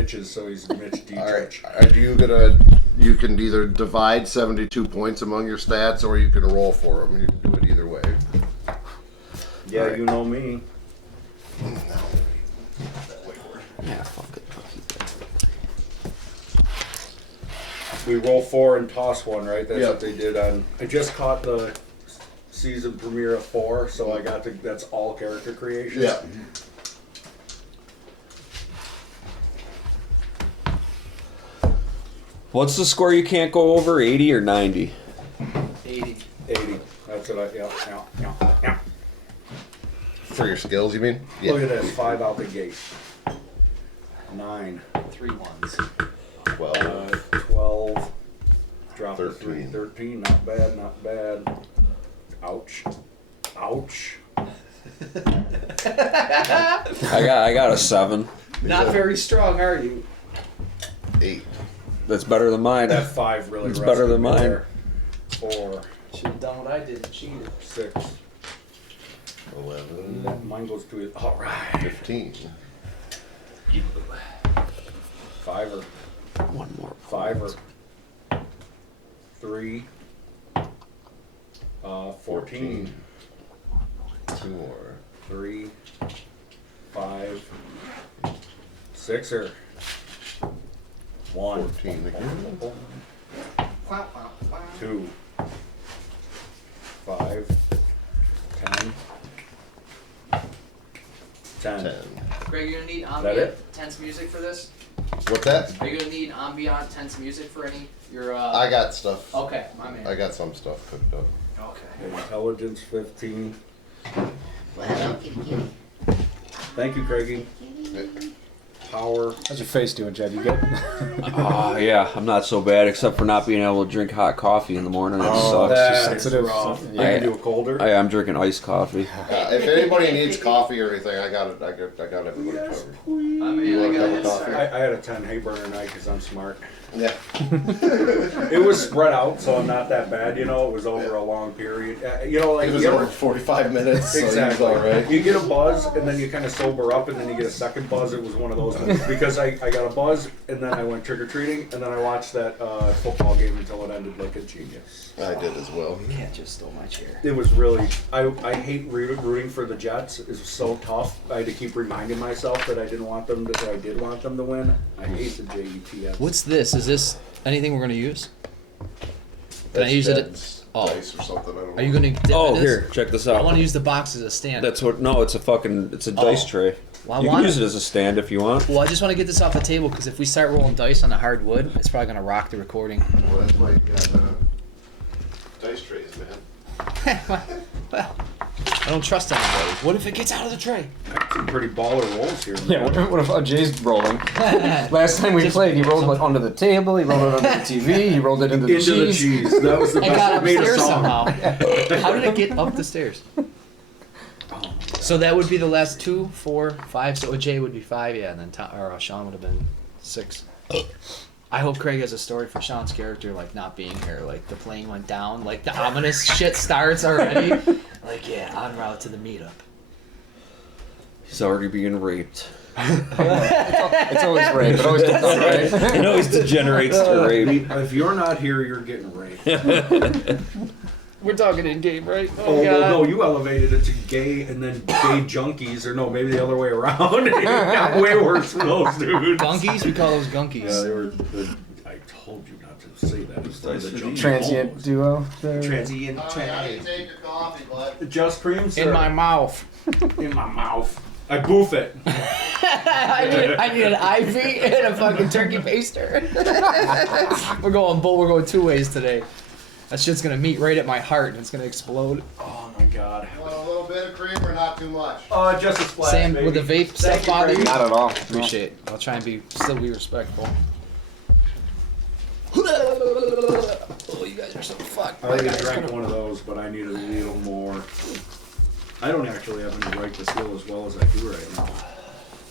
itches, so he's Mitch Dietrich. All right. You can either divide 72 points among your stats, or you can roll for them. You can do it either way. Yeah, right. You know me. Yeah, fuck it. We roll 4 and toss 1, right? That's what they did on. I just caught the season premiere of 4, so I got to. That's all character creation. Yeah. What's the score you can't go over? 80 or 90? 80. 80. That's what I. Yeah. For your skills, you mean? Yeah. Look at this. 5 out the gate. 9. 3 ones. 12. 12. Drop 13. the 3. 13. Not bad. Not bad. Ouch. Ouch. I got a 7. Not very strong, are you? 8. That's better than mine. That 5 really. It's better than mine. There. 4. Should have done what I did and cheated. 6. 11. Mine goes to it. All right. 15. 5. One more. 5. 3. 14. 2 more. 3. 5. 6. 1. 14 again. 2. 5. 10. 10. 10. Greg, you're gonna need that ambient it? tense music for this? What's that? Are you gonna need ambient tense music for any your I got stuff. Okay, my man. I got some stuff cooked up. Okay. Intelligence 15. Well, kitty. Thank you, Craigie. Power. How's your face doing, Jed? You good? Yeah, I'm not so bad, except for not being able to drink hot coffee in the morning. It sucks. That's sensitive. rough. You I- can do it colder. I'm drinking iced coffee. If anybody needs coffee or anything, I got it. I got everybody covered. I mean, You want I a got cup of coffee? I had a 10 hay burner night because I'm smart. Yeah. It was spread out, so I'm not that bad. You know, it was over a long period. Like It was you over ever, 45 minutes. So exactly. all right. You get a buzz, and then you kind of sober up, and then you get a second buzz. It was one of those ones because I got a buzz, and then I went trick or treating, and then I watched that football game until it ended like a genius. I did as well. You can't just stole my chair. It was really. I hate rooting for the Jets. It's so tough. I had to keep reminding myself that I didn't want them. That I did want them to win. I hate the Jets. What's this? Is this anything we're gonna use? Can I That's use it? Jed's Oh. dice or something. I don't know. Are you gonna dip Oh, in this? here, check this I out. want to use the box as a stand. That's what. No, it's a dice tray. Well, I You can want use it as a stand if you want. Well, I just want to get this off the table because if we start rolling dice on the hard wood, it's probably gonna rock the recording. Well, that's why you got dice trays, man. Well, I don't trust anybody. What if it gets out of the tray? Some pretty baller rolls here. Yeah, what if Jay's rolling? Last time we played, he rolled it under the table, he rolled it under the TV, he rolled it into the Into the cheese. cheese. That was the I best. got It made a upstairs song. somehow. How did it get up the stairs? So that would be the last 2, 4, 5. So Jay would be 5, yeah, and then Sean would have been 6. I hope Craig has a story for Sean's character, like not being here, like the plane went down, like the ominous shit starts already. Like, yeah, en route to the meetup. He's already being raped. It's always rape. It always gets done right. It always degenerates to rape. If you're not here, you're getting raped. We're talking in game, right? Oh, well, no, you elevated it to gay and then gay junkies, or no, maybe the other way around. It got way worse for those dudes. Gunkies? We call those gunkies. Yeah, they were. I told you not to say that. It's the junkie Transient homos. duo. Transient. Oh, yeah, you take your coffee, bud. Just cream, sir. In my mouth. In my mouth. I boof it. I need an IV and a fucking turkey baster. We're going 2 ways today. That shit's gonna meet right at my heart and it's gonna explode. Oh my god. Want a little bit of cream or not too much? Just a splash, Sam, baby. with the vape Thank stuff you, bother you? Craig. Not at all. Appreciate it. I'll try and still be respectful. Oh, you guys are so fucked. I already drank one of those, but I need a little more. I don't actually have any right to steal as well as I do right now.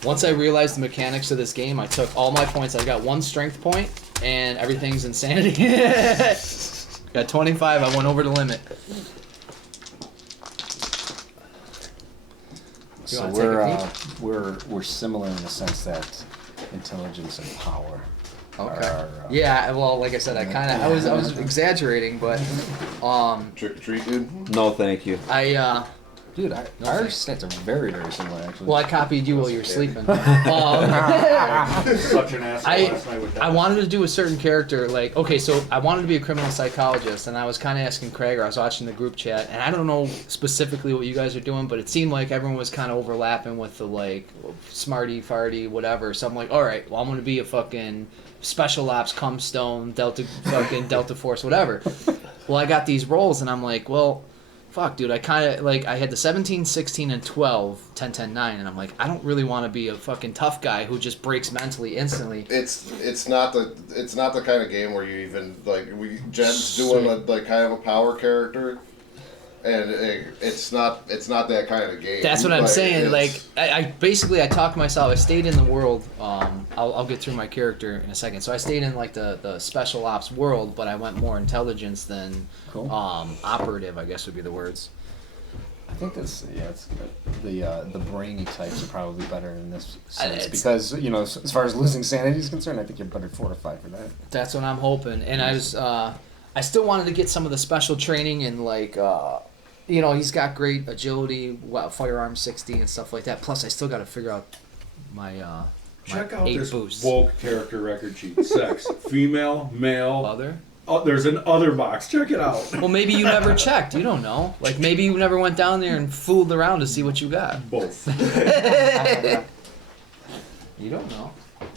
Once I realized the mechanics of this game, I took all my points. I got 1 strength point, and everything's insanity. Got 25. I went over the limit. So wanna take a we're similar in the sense that intelligence and power. Okay. Are, Yeah. Well, like I said, I was exaggerating, but Trick or treat, dude. No, thank you. Dude, our stats are very, very similar, actually. Well, I copied you while you were sleeping. Such an asshole last night with that. I wanted to do a certain character, like, okay, so I wanted to be a criminal psychologist, and I was kind of asking Craig, or I was watching the group chat, and I don't know specifically what you guys are doing, but it seemed like everyone was kind of overlapping with the, like, smarty, farty, whatever. So I'm like, alright, well, I'm going to be a fucking special ops, Cumstone, Delta Force, whatever. Well, I got these roles, and I'm like, well, fuck, dude, I kind of, like, I had the 17, 16, and 12, 10, 10, 9, and I'm like, I don't really want to be a fucking tough guy who just breaks mentally instantly. It's not the kind of game where you even like Jed's doing like kind of a power character, and it's not that kind of game. That's what I'm saying. Like, I basically I talked myself. I stayed in the world. I'll get through my character in a second. So I stayed in like the special ops world, but I went more intelligence than operative, I guess would be the words. I think it's good. The brainy types are probably better in this sense It's- because as far as losing sanity is concerned, I think you're better fortified for that. That's what I'm hoping. And I still wanted to get some of the special training and like he's got great agility, firearm 60 and stuff like that. Plus, I still got to figure out my Check out 8 this boosts. woke character record sheet. Sex, female, male. Other? Oh, there's an other box. Check it out. Well, maybe you never checked. You don't know. Like maybe you never went down there and fooled around to see what you got. Both. You don't know. You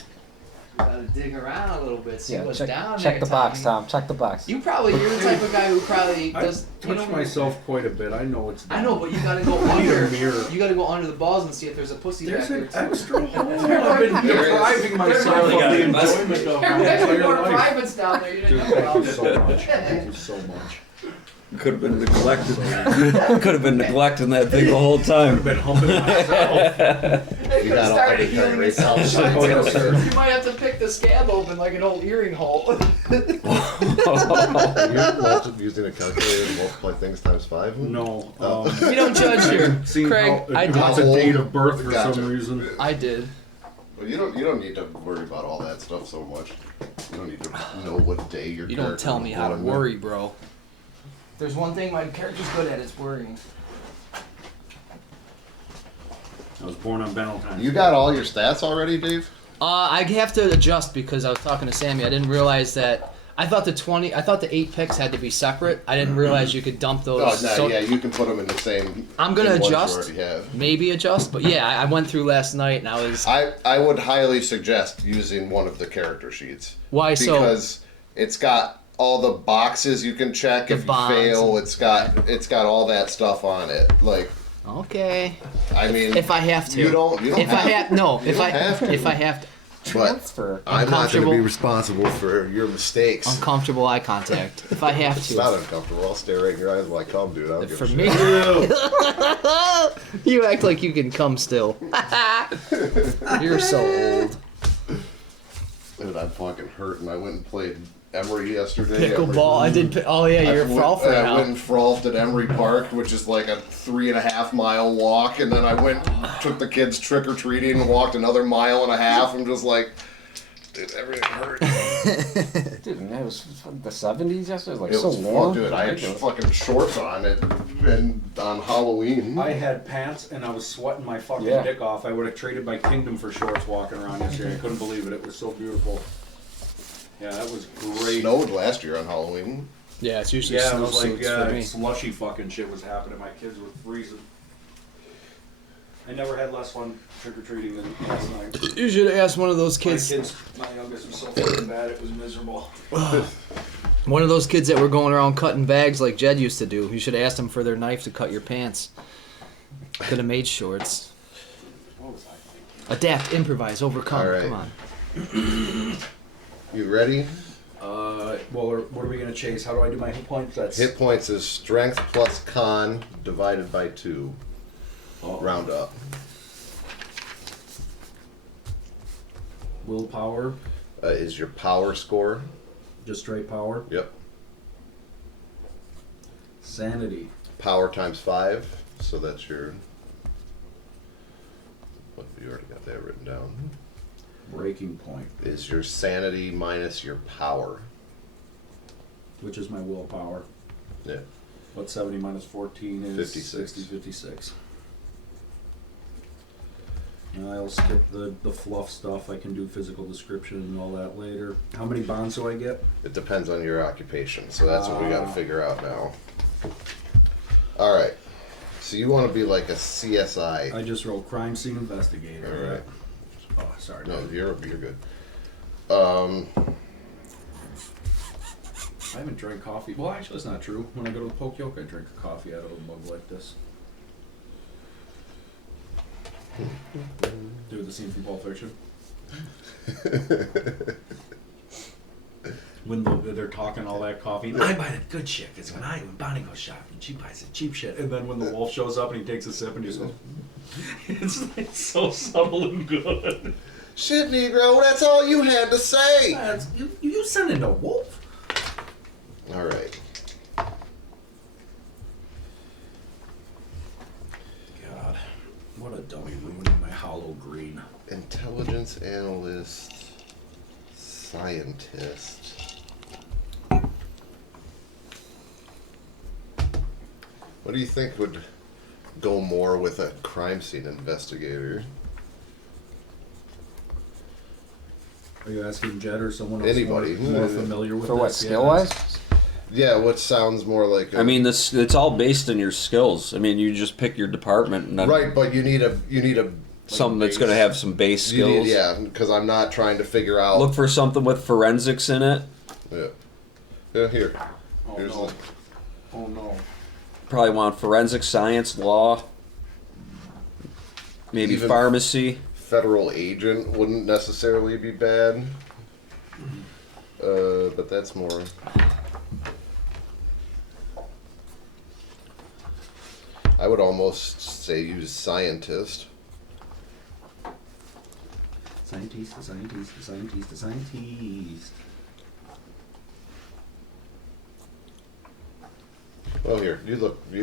gotta dig around a little bit, see what's down there. check the box, Tom. Check the box. You're the type of guy who probably I does. touch myself quite a bit. I know it's. I know, but you gotta go I need a under. mirror. You gotta go under the balls and see if there's a pussy There's back an there. extra hole. I've been depriving myself of the enjoyment of my There's entire more life. privates down there. You Dude, didn't know thank you about. so much. Thank you so much. Could have been neglected. Could have been neglecting that thing the whole time. I've been humping myself. You got all started the healing great yourself. sounds. Oh, yes, sir. You might have to pick the scab open like an old earring hole. You're using a calculator to multiply things times 5? No. We don't judge here, Seen Craig. how, I what's did. a date of birth for Gotcha. some reason. I did. Well, you don't need to worry about all that stuff so much. You don't need to know what day your You don't character tell was me how to born. worry, bro. There's one thing my character's good at, it's worrying. I was born on Valentine's. You got all your stats already, Dave? I have to adjust because I was talking to Sammy. I didn't realize that. I thought the 8 picks had to be separate. I didn't realize you could dump those. Oh, no, so yeah, you can put them in the same. I'm gonna in ones you adjust. already have. Maybe adjust, but yeah, I went through last night and I was. I would highly suggest using one of the character sheets. Why so? Because it's got all the boxes you can check The if you bonds fail. and- It's got all that stuff on it. Like, Okay. I mean, If I have to. you don't If I have no. You If don't I have to. if I have to. but Transfer. I'm not going to Uncomfortable. be responsible for your mistakes. Uncomfortable eye contact. If I have It's not to. uncomfortable. I'll stare right in your eyes while I come, dude. I don't give For a me. shit. You act like you can come still. You're so old. Dude, I'm fucking hurting. I went and played Emery yesterday. Pickleball. I did. Oh yeah, you're a frolfer I now. went and frolfed at Emery Park, which is like a 3.5 mile walk, and then I went, took the kids trick or treating, and walked another 1.5 miles. I'm just like, dude, everything hurts. Dude, and it was the 70s yesterday. It was like It so was warm. fun, dude. I had fucking shorts on it, and on Halloween. I had pants and I was sweating my fucking Yeah. dick off. I would have traded my kingdom for shorts walking around yesterday. I couldn't believe it. It was so beautiful. Yeah, that was great. Snowed last year on Halloween. Yeah, it's usually Yeah, it was like snowsuits for me. slushy fucking shit was happening. My kids were freezing. I never had less fun trick or treating than last night. You should have asked one of those kids. My youngest was so fucking bad. It was miserable. One of those kids that were going around cutting bags like Jed used to do. You should have asked them for their knife to cut your pants. Could have made shorts. What was I thinking? Adapt, improvise, overcome. All right. Come on. You ready? Well, what are we gonna chase? How do I do my hit points? That's Hit points is strength plus con divided by 2. Oh. Round up. Willpower, Is your power score. just straight power. Yep. Sanity. Power times 5. So that's your. What, you already got that written down. Breaking point, is your sanity minus your power. which is my willpower. Yeah. What 70 minus 14 is 56. 56. I'll skip the fluff stuff. I can do physical description and all that later. How many bonds do I get? It depends on your occupation, so that's what we got to figure out now. All right. So you want to be like a CSI? I just rolled crime scene investigator. All right. Oh, sorry. No, you're good. I haven't drank coffee. Well, actually, it's not true. When I go to the Poke Yoke, I drink a coffee out of a mug like this. Do the scene from Pulp Fiction. When they're talking all that coffee, I buy the good shit. Because when Bonnie goes shopping, she buys the cheap shit. And then when the wolf shows up and he takes a sip and he just goes, it's like so subtle and good. Shit, Negro, that's all you had to say. You sending a wolf? All right. God, what a dummy ruining my hollow green. Intelligence analyst, scientist. What do you think would go more with a crime scene investigator? Are you asking Jed or someone else Anybody. more familiar with For what, this? skill wise? Yeah, what sounds more like I mean, it's all based on your skills. I mean, you just pick your department and then right, but you need a something that's going to have some base you skills. need, yeah, because I'm not trying to figure out. Look for something with forensics in it. Yeah, here. Oh Here's no. the- Oh no. Probably want forensic science, law, maybe Even- pharmacy. Federal agent wouldn't necessarily be bad. But that's more. I would almost say use scientist. Scientist. Well, here you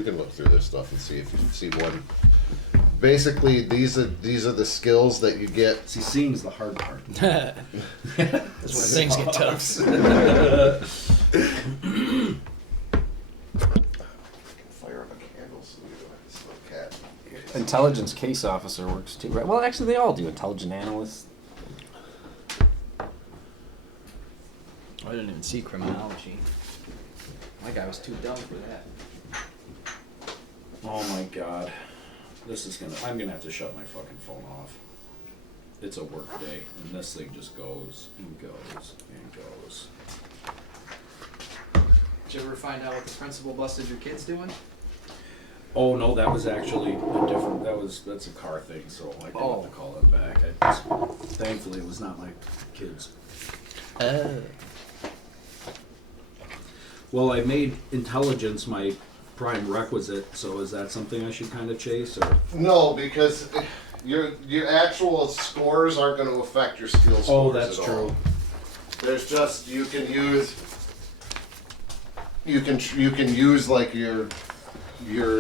can look through this stuff and see if you see one. Basically, these are the skills that you get. See, seeing's the hard part. That's when things get tough. Fire up a candle so you don't have to smoke cat. Intelligence case officer works too, right? Well, actually, they all do. Intelligent analyst. I didn't even see criminology. My guy was too dumb for that. Oh my god. I'm gonna have to shut my fucking phone off. It's a work day, and this thing just goes and goes and goes. Did you ever find out what the principal busted your kids doing? Oh no, that was actually a different. That's a car thing, so I didn't have to call them back. Thankfully, it was not my kids. Well, I made intelligence my prime requisite, so is that something I should kind of chase, or? No, because your actual scores aren't going to affect your skill scores. Oh, that's at true. all. There's just you can use like your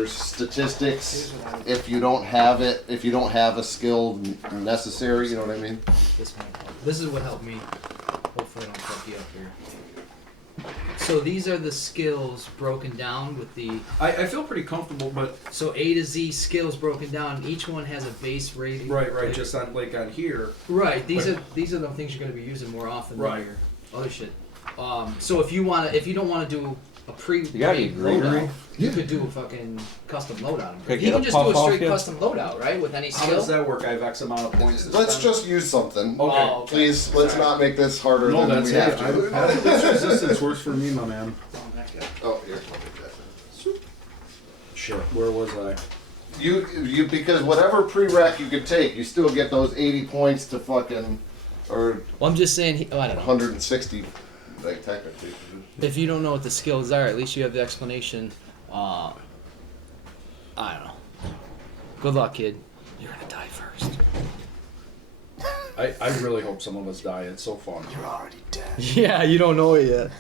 statistics if you don't have it, if you don't have a skill necessary, you know what I mean? This might help. This is what helped me. Hopefully I don't fuck you up here. So these are the skills broken down with the... I feel pretty comfortable, but So A to Z skills broken down. Each one has a base rating. right, Like- just on on here. Right. These But- are the things you're going to be using more often Right. than your other shit. So if you don't want to do a You gotta be pre-made greenery. loadout, you could do a fucking custom loadout. Could You get can a just do a puff off straight you. custom loadout, right? With any How skill. does that work? I have X amount of points. to Let's spend? just use something. Okay. Oh, okay. Please, let's not make this harder No, than that's we it. have to. Passive resistance works for me, my man. Oh, here, I'll take that. Shit, where was I? You because whatever prereq you could take, you still get those 80 points to fucking, or Well, I'm just saying. I don't know. 160, like technically. If you don't know what the skills are, at least you have the explanation. I don't know. Good luck, kid. You're gonna die first. I really hope some of us die. It's so fun. You're already dead. Yeah, you don't know it yet.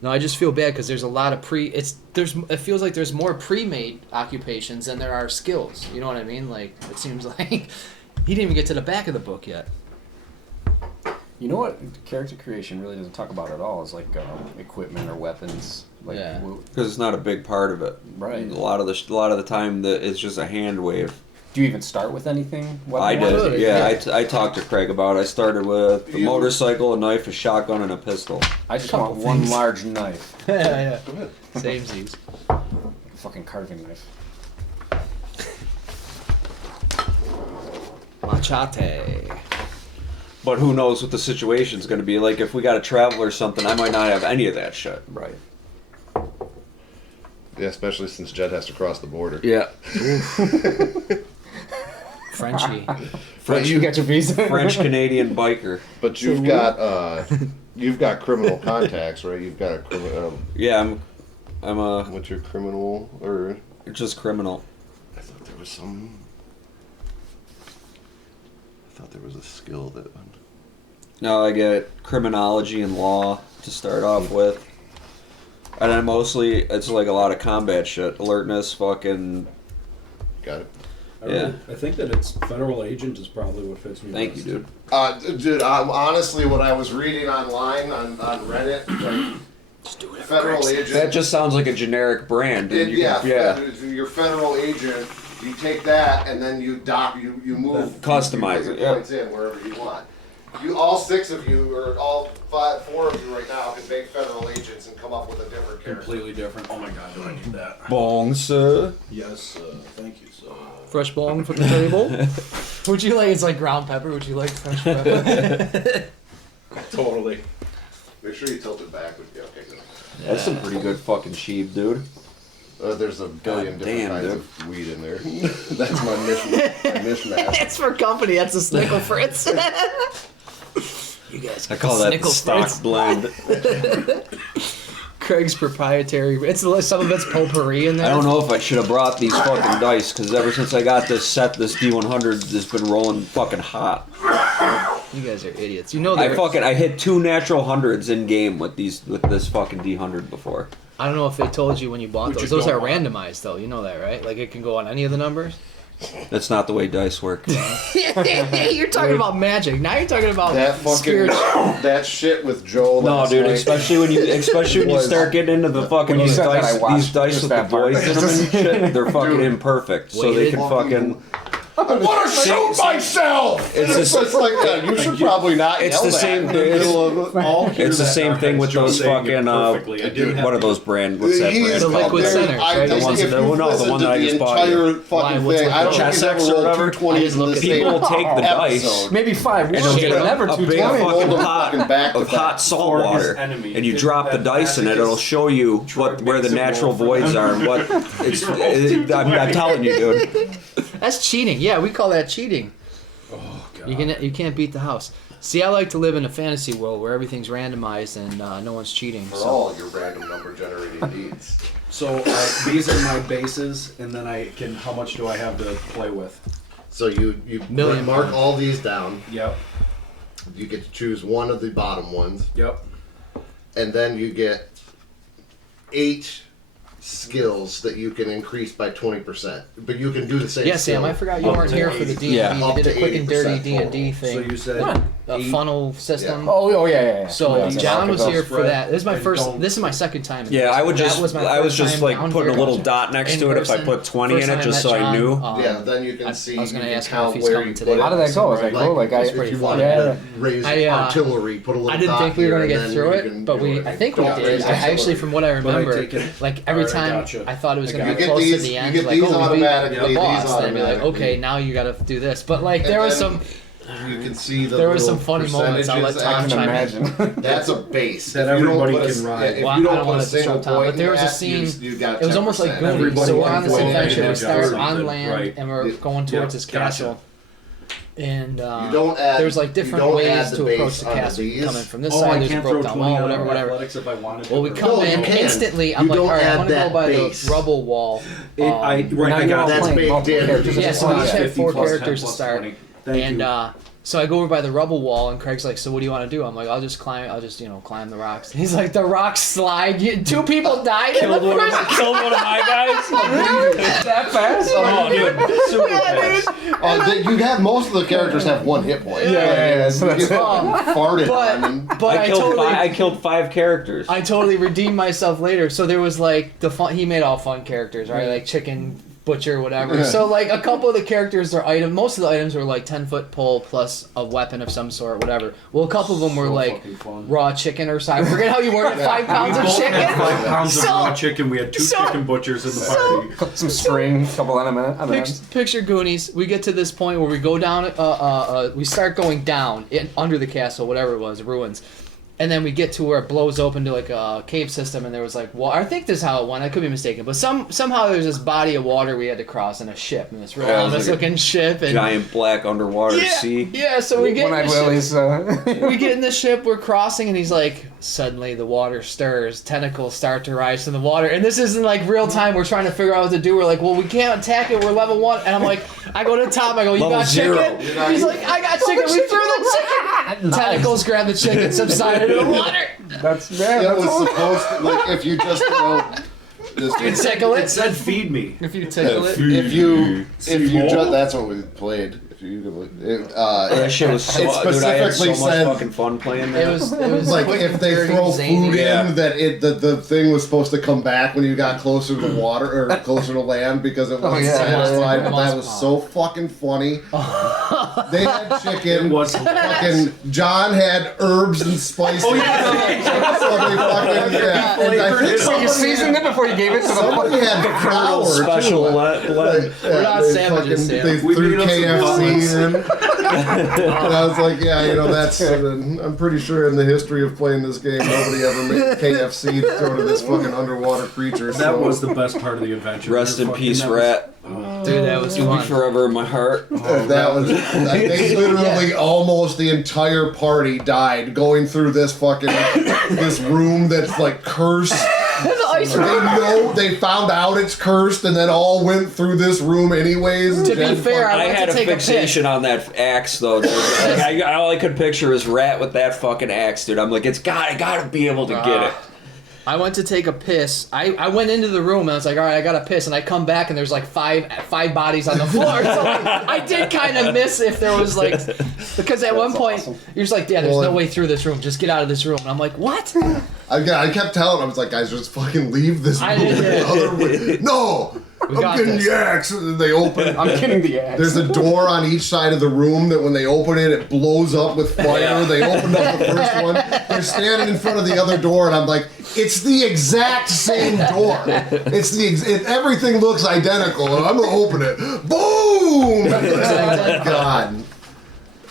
No, I just feel bad because there's a lot of it feels like there's more pre-made occupations than there are skills. You know what I mean? Like it seems like he didn't even get to the back of the book yet. You know what character creation really doesn't talk about at all is like equipment or weapons. Like, Yeah. Because it's not a big part of it. Right. A lot of the time, it's just a hand wave. Do you even start with anything? I weapon-wise? did. Yeah, I talked to Craig about it. I started with a motorcycle, a knife, a shotgun, and a pistol. I just want one large knife. Yeah. Same Z's. Like a fucking carving knife. Machete. But who knows what the situation's going to be. Like, if we got to travel or something, I might not have any of that shit. Right. Yeah, especially since Jed has to cross the border. Yeah. Frenchie. You got your visa? French-Canadian biker. But you've got criminal contacts, right? You've got a criminal. Yeah, I'm a What's your criminal or? just criminal. I thought there was some. I thought there was a skill that. No, I get criminology and law to start off with. And then mostly, it's like a lot of combat shit. Alertness, fucking... Got it. Yeah. I think that it's federal agent is probably what fits me Thank best. you, dude. Dude, honestly, what I was reading online on Reddit, like, Just do whatever. federal Greg agent. That just sounds like a generic brand. Dude. Your federal agent. You take that and then you move. Customize you it, put yeah. your points in wherever you want. All six of you, or four of you right now, can make federal agents and come up with a different character. Completely different. Oh my god, do I need that? Bong, sir. Yes, thank you, sir. Fresh bong for the table. Would you like? It's like ground pepper. Would you like fresh pepper? Totally. Make sure you tilt it backwards. Yeah, okay, good. That's some pretty good fucking sheep, dude. There's a billion God different damn, kinds dude. of weed in there. That's my mishmash. It's for company. That's a Snickle Fritz. You guys. I call that the Snickle stock Fritz. blend. Craig's proprietary. It's some of it's potpourri in there. I don't know if I should have brought these fucking dice, because ever since I got this set, this D100 has been rolling fucking hot. You guys are idiots. You know I that. I hit 2 natural hundreds in game with this fucking D100 before. I don't know if they told you when you bought Would those. you Those go are on? randomized, though. You know that, right? Like it can go on any of the numbers. That's not the way dice work. You're talking about magic. Now you're talking about That fucking spiritual. that shit with Joel. No, last dude. night. Especially when you start getting into the fucking When you these said that, I dice, watched these dice just with the that part. boys in them and shit. They're fucking Dude. imperfect, so they can fucking. I want to shoot myself. It's It's the- just like that. You should probably not. It's yell the that same. in the middle of it. I'll hear It's the that same now, thing with Joe those saying it fucking. perfectly. I didn't have What are to- those brand? What's that He brand? is The liquid called- centers, I right? think The ones if that- you well, no, the listen one to that I the just bought entire you. Why, fucking what's thing, the I don't Chess think X he's or ever rolled whatever? 220s I just in the look at same People take the dice episode. Maybe 5 and words, they'll but get never a big 220. fucking Hold pot them back to of back. hot salt For his water, enemy. and you drop the dice in it. Biggest It'll show you trick where the makes it natural roll for voids them. are and what. I'm telling you, dude. That's cheating. Yeah, we call that cheating. Oh god. You can't beat the house. See, I like to live in a fantasy world where everything's randomized and no one's cheating. For So. all your random number generating needs. So these are my bases, and then I can. How much do I have to play with? So you Million. mark all these down. Yep. You get to choose one of the bottom ones, Yep. and then you get 8 skills that you can increase by 20%. But you can do the same. Yeah, Sam, skill I forgot you up weren't to here for the 80. D&D. Yeah. You Up did to a quick and dirty 80% D&D total. So thing. you said A funnel system. Oh, yeah. So Yeah, John was that's here good. for that. This is my And first. don't- This is my second time. in Yeah, this. I would That just, was my I was first just time like down putting a here little dot next in to it if I person. put 20 First in time it, I just met so I John, knew. Yeah, then you can I see. was gonna you can ask him if count he's where coming you today. put it. How did that go? I was like, oh, like if pretty you fun. wanted Yeah. to raise I, artillery, put a little I didn't dot think we were here, gonna and get then through you it, can but do I think we Don't did. raise I actually, artillery. from what I But I remember, take it- like every Alright, time gotcha. I thought it was I gonna got be it. close You to get the these- end. you get Like, these oh, we beat automatically, the boss. these Then be like, automatically. okay, now you gotta do this. But like, And there was then- some. You can see the There were some little funny moments. I'll let percentages Tom I can chime in. imagine. That's a base. That If you don't everybody put a- can ride. If Well, you I don't don't put wanna a single show Tom, point but there in was a that, scene- you got It was almost like 10%. Goonies. Everybody So we're can on this play adventure. and We start adjust on it, land right. and we're going towards Yeah, this gotcha. castle. And You don't add. there's like you different don't ways add the to base approach the onto castle. these. Coming from this Oh, side, I there's a can't broke throw down 20 wall, on whatever, whatever. athletics if I wanted Well, we to. come No, you in can. instantly. I'm You like, don't all right, I add want to go that by base. the rubble wall. I Now right, I you're all got That's playing baked multiple in. characters at Yeah, the so same we each time. had 4 50 plus 10 characters to plus start. 20. Thank And you. So I go over by the rubble wall, and Craig's like, "So what do you want to do?" I'm like, "I'll just climb the rocks." He's like, "The rocks slide. Two people died in the Killed one of my guys. That fast? Oh, dude. Super fast. You have most of the characters have 1 hit point. Yeah, so You that's get fucking farted on and But I killed 5 characters. I totally redeemed myself later. So there was like the fun. He made all fun characters, right? Like chicken butcher, whatever. So like a couple of the characters are most of the items were like 10-foot pole plus a weapon of some sort, whatever. Well, a couple of them were So like fucking fun. raw chicken or something. I forget how you worded it. 5 pounds of We both chicken. had 5 pounds of So- raw chicken. We had 2 so- chicken butchers in the party. Some string, couple M&Ms. Picture Goonies. We get to this point where we go down. We start going down under the castle, whatever it was, ruins. And then we get to where it blows open to like a cave system, and there was like water. I think this is how it went. I could be mistaken, but somehow there's this body of water we had to cross in a ship, and this real Yeah, it was ominous like a looking ship. And Giant black underwater yeah, sea. yeah. So we get in One-eyed the ship. Willie's. We get in the ship. We're crossing, and he's like, suddenly the water stirs. Tentacles start to rise from the water, and this isn't like real time. We're trying to figure out what to do. We're like, well, we can't attack it. We're level 1, and I'm like, I go to the top. I go, you Level got 0. chicken? He's like, I got chicken. We threw the chicken. Tentacles grab the chicken, subsided in the water. That's it bad. was supposed to, like, if you just throw. Just, Tickle It it. said feed me. If you tickle it. if you just, that's what we played. If you That shit was so. It Dude, I had so specifically much said- fucking fun playing that. It was like quick, if they dirty, throw zany. food Yeah. in, that the thing was supposed to come back when you got closer to the water or closer to land because it wasn't yeah. satisfied. Yeah. But that was so fucking funny. They had chicken. It was Fucking John had herbs and spices. So they fucking, yeah. And I think So you seasoned it before you gave it to the somebody had flour special too. blend. We're not they sandwiches, fucking- Sam. They We threw made up some KFC in. And I was like, yeah, that's. I'm pretty sure in the history of playing this game, nobody ever made KFC to throw to this fucking underwater creature. That so. was the best part of the adventure. Rest in Fucking- peace, that was- Rat. Dude, that was You'll be fun. forever in my heart. That was. They literally almost the entire party died going through this fucking this room that's like cursed. They found out it's cursed and then all went through this room anyways. To be fair, I went had to a take fixation on that axe, though. Dude. Like, all I could picture is Rat with that fucking axe, dude. I'm like, I gotta be able to get it. I went to take a piss. I went into the room and I was like, all right, I got to piss. And I come back and there's like five bodies on the floor. So like, I did kind of miss if there was like, because at one point you're just like, yeah, there's no way through this room. Just get out of this room. And I'm like, what? I kept telling, I was like, guys, just fucking leave this room. I did, yeah. The other way. No! I'm got getting this. the axe. And they open. I'm kidding the ass. There's a door on each side of the room that when they open it, it blows up with fire. Yeah. They opened up the first one. They're standing in front of the other door, and I'm like, it's the exact same door. It's everything looks identical, and I'm gonna open it. Boom! Oh my God.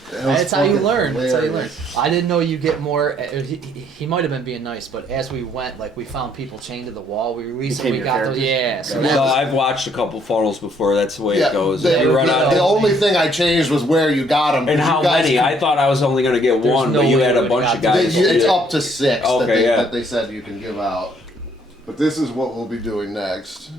That's how you learn. That's how you learn. I didn't know you get more. He might have been being nice, but as we went, like we found people chained to the wall. We recently your got those. characters? Yeah. So No, that was, I've watched a couple funnels before. That's the way it goes. The, You run out the of, only thing I changed was where you got them. and how many? I thought I was only gonna get There's one, no but you way had I a would've bunch got of that. guys. It's Yeah. up to 6 Okay, yeah. that they said you can give out. But this is what we'll be doing next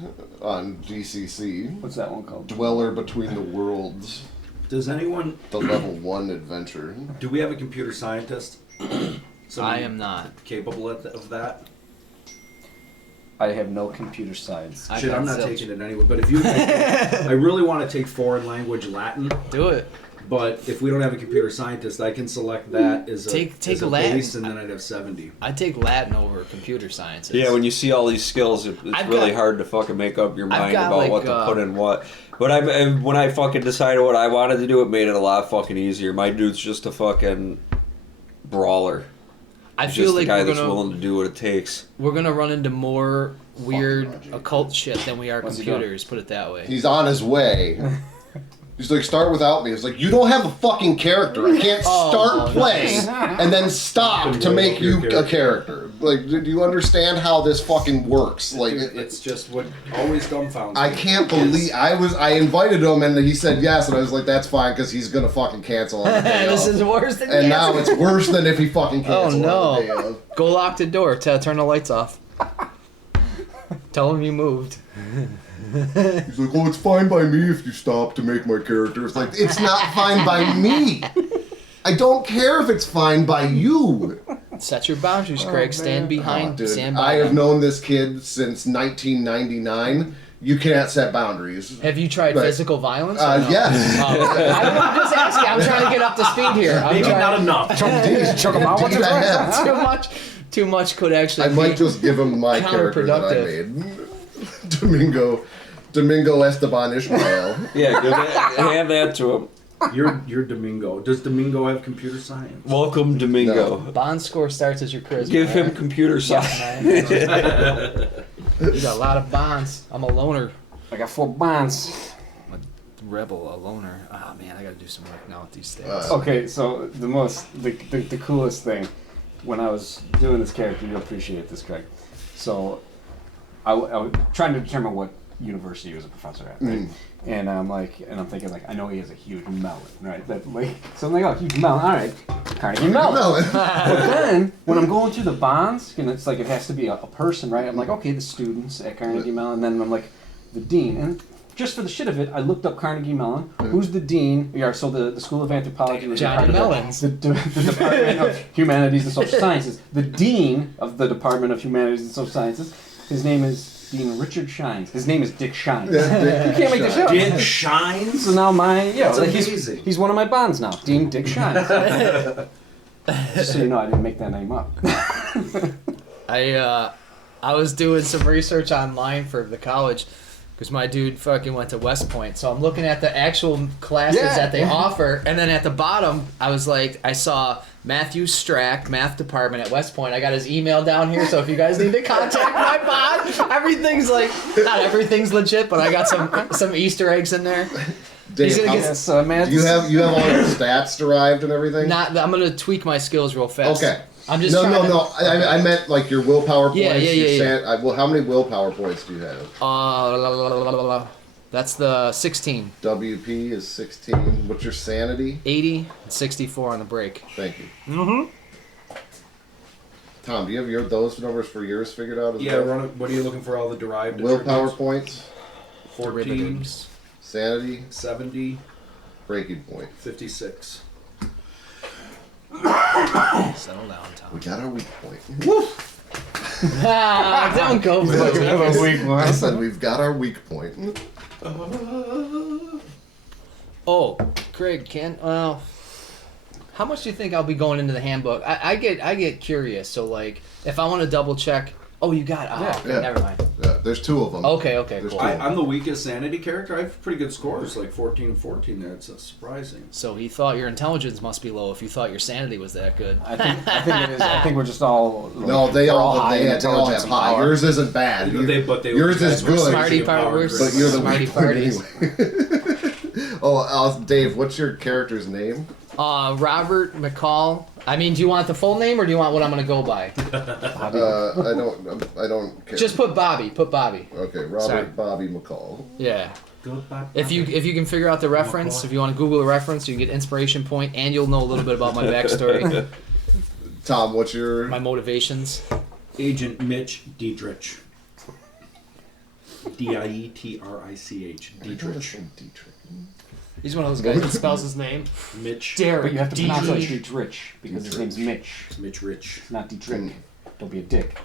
on GCC. What's that one called? Dweller Between the Worlds. Does anyone? The level 1 adventure. Do we have a computer scientist? Somebody I am not. capable of that. I have no computer science. I Shit, got I'm not zilch. taking it anyway. But if you, I really want to take foreign language Latin. Do it. But if we don't have a computer scientist, I can select that as a Take as a Latin. base, and then I'd have 70. I take Latin over computer sciences. Yeah, when you see all these skills, it's I've really got- hard to fucking make up your I've mind got, about like, what to put in what. But when I fucking decided what I wanted to do, it made it a lot fucking easier. My dude's just a fucking brawler. I He's feel just like the guy we're that's gonna willing to do what it takes. run into more weird occult shit than we are What's he doing? computers. Put it that way. He's on his way. He's like, start without me. It's like, you don't have a fucking character. I can't start playing and then stop to make you a character. Like, do you understand how this fucking works? Like, It's just what always dumbfounds me. I can't believe I invited him and he said yes, and I was like, that's fine because he's gonna fucking cancel on the day This of. is worse than And yes. now it's worse than if he fucking canceled no. on the day of. Go lock the door. Turn the lights off. Tell him you moved. He's like, oh, it's fine by me if you stop to make my character. It's like, it's not fine by me. I don't care if it's fine by you. Set your boundaries, Craig. Stand behind. Dude, stand by I have them. known this kid since 1999. You can't set boundaries. Have you tried But- physical violence? or no? Yes. I'm just asking. I'm trying to get up to speed here. I'm Maybe trying- not enough. Choke him out. What's Indeed, I it? have. Too much could actually. I might be just give him my character that I made. Domingo Esteban Ishmael. Yeah, hand that to him. You're Domingo. Does Domingo have computer science? Welcome, Domingo. Bond score starts as your charisma. Give him right? computer science. You got a lot of bonds. I'm a loner. I got 4 bonds. Rebel, a loner. Oh man, I gotta do some work now with these stats. Okay, so the coolest thing when I was doing this character, you'll appreciate this, Craig. So I was trying to determine what university he was a professor at, right? And I'm thinking I know he has a huge melon, right? So I'm like, oh, huge melon, all right, Carnegie Mellon. But then when I'm going through the bonds, and it's like it has to be a person, right? I'm like, okay, the students at Carnegie Mellon, and then I'm like, the dean, and just for the shit of it, I looked up Carnegie Mellon. Who's the dean? Yeah, so the School of Anthropology was Johnny Mellons. the Department of Humanities and Social Sciences. The dean of the Department of Humanities and Social Sciences, his name is Dean Richard Shines. His name is Dick Shines. You can't make this up. Dick Shines? So now That's amazing. he's one of my bonds now. Dean Dick Shines. Just so you know, I didn't make that name up. I was doing some research online for the college because my dude fucking went to West Point. So I'm looking at the actual classes that they offer, and then at the bottom, I saw Matthew Strack, math department at West Point. I got his email down here, so if you guys need to contact my bond, everything's not everything's legit, but I got some Easter eggs in there. Dave, He's gonna get- Yes, man. do you have all your stats derived and everything? I'm gonna tweak my skills real fast. Okay. I'm just no. I meant like your willpower points. Yeah. Well, how many willpower points do you have? That's the 16. WP is 16. What's your sanity? 80, 64 on the break. Thank you. Tom, do you have those numbers for yours figured out as Yeah, well? what are you looking for? All the derived Willpower attributes? points, 14, sanity, 70, breaking point. 56. Settle down, Tom. We got our weak point. Don't go for it. I said we've got our weak point. Oh, Craig, how much do you think I'll be going into the handbook? I get curious. So like, if I want to double check, you got it. Okay, Yeah. never mind. Yeah, there's 2 of them. Okay, There's cool. two. I'm the weakest sanity character. I have pretty good scores, like 14 and 14 there. It's surprising. So he thought your intelligence must be low if you thought your sanity was that good. I think it is. I think we're just all. No, they all high in have intelligence and high. power. Yours isn't bad. Yours is good. Smarty part, we're But you're the smarty weak point parties. anyway. Dave, what's your character's name? Robert McCall. I mean, do you want the full name or do you want what I'm gonna go by? I don't care. Just put Bobby. Put Bobby. Okay, Robert Sorry. Bobby McCall. Yeah. If you can figure out the reference, if you want to Google a reference, you can get inspiration point, and you'll know a little bit about my backstory, Tom, what's your... my motivations. Agent Mitch Dietrich. Dietrich. Dietrich. He's one of those guys that spells his name. Mitch. Derek. But you have to pronounce it like Dietrich. Dietrich because his name's Mitch. Mitch Rich. It's not Dietrich. Don't be a dick.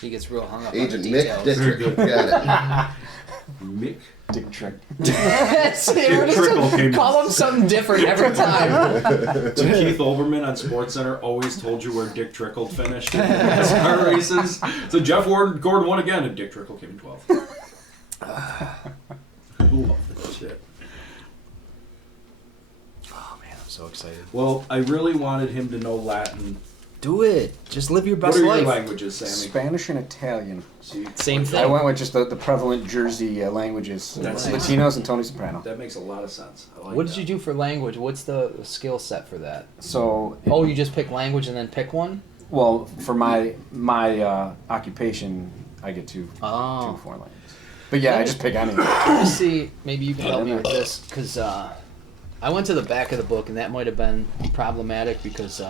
He gets real hung up Agent on the Mick details. Dietrich. Got Mick. Dick trick. Yes, we're just call him something different every time. So Keith Olbermann on SportsCenter always told you where Dick Trickle finished in the NASCAR races. So Jeff Gordon won again, and Dick Trickle came in 12th. Love that shit. Oh man, I'm so excited. Well, I really wanted him to know Latin. Do it. Just live your What best are life. your languages, Sammy? Spanish and Italian. See, Same thing. I went with just the prevalent Jersey languages. That's nice. Latinos and Tony Soprano. That makes a lot of sense. I like What that. did you do for language? What's the skill set for that? So, Oh, you just pick language and then pick one? well, for my occupation, I get two Oh. foreign languages. But yeah, I just pick anything. Let's see, maybe you can help me with this, because I went to the back of the book, and that might have been problematic, because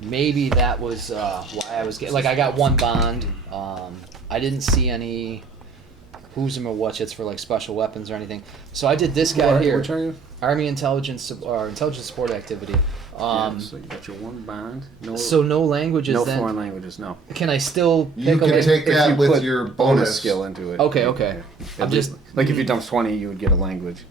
maybe that was why I was getting... Like, I got one bond. I didn't see any who's or what's it's for like special weapons or anything. So I did this guy here, Which are you? Army Intelligence or Intelligence Support Activity. Yeah, so you got your one bond. No, So no languages. no then foreign languages. No. can I still pick You a can lang- take If that you with put your bonus bonus skill into it. Okay, yeah, okay. yeah. I'm At just- least- like if you dump 20, you would get a language.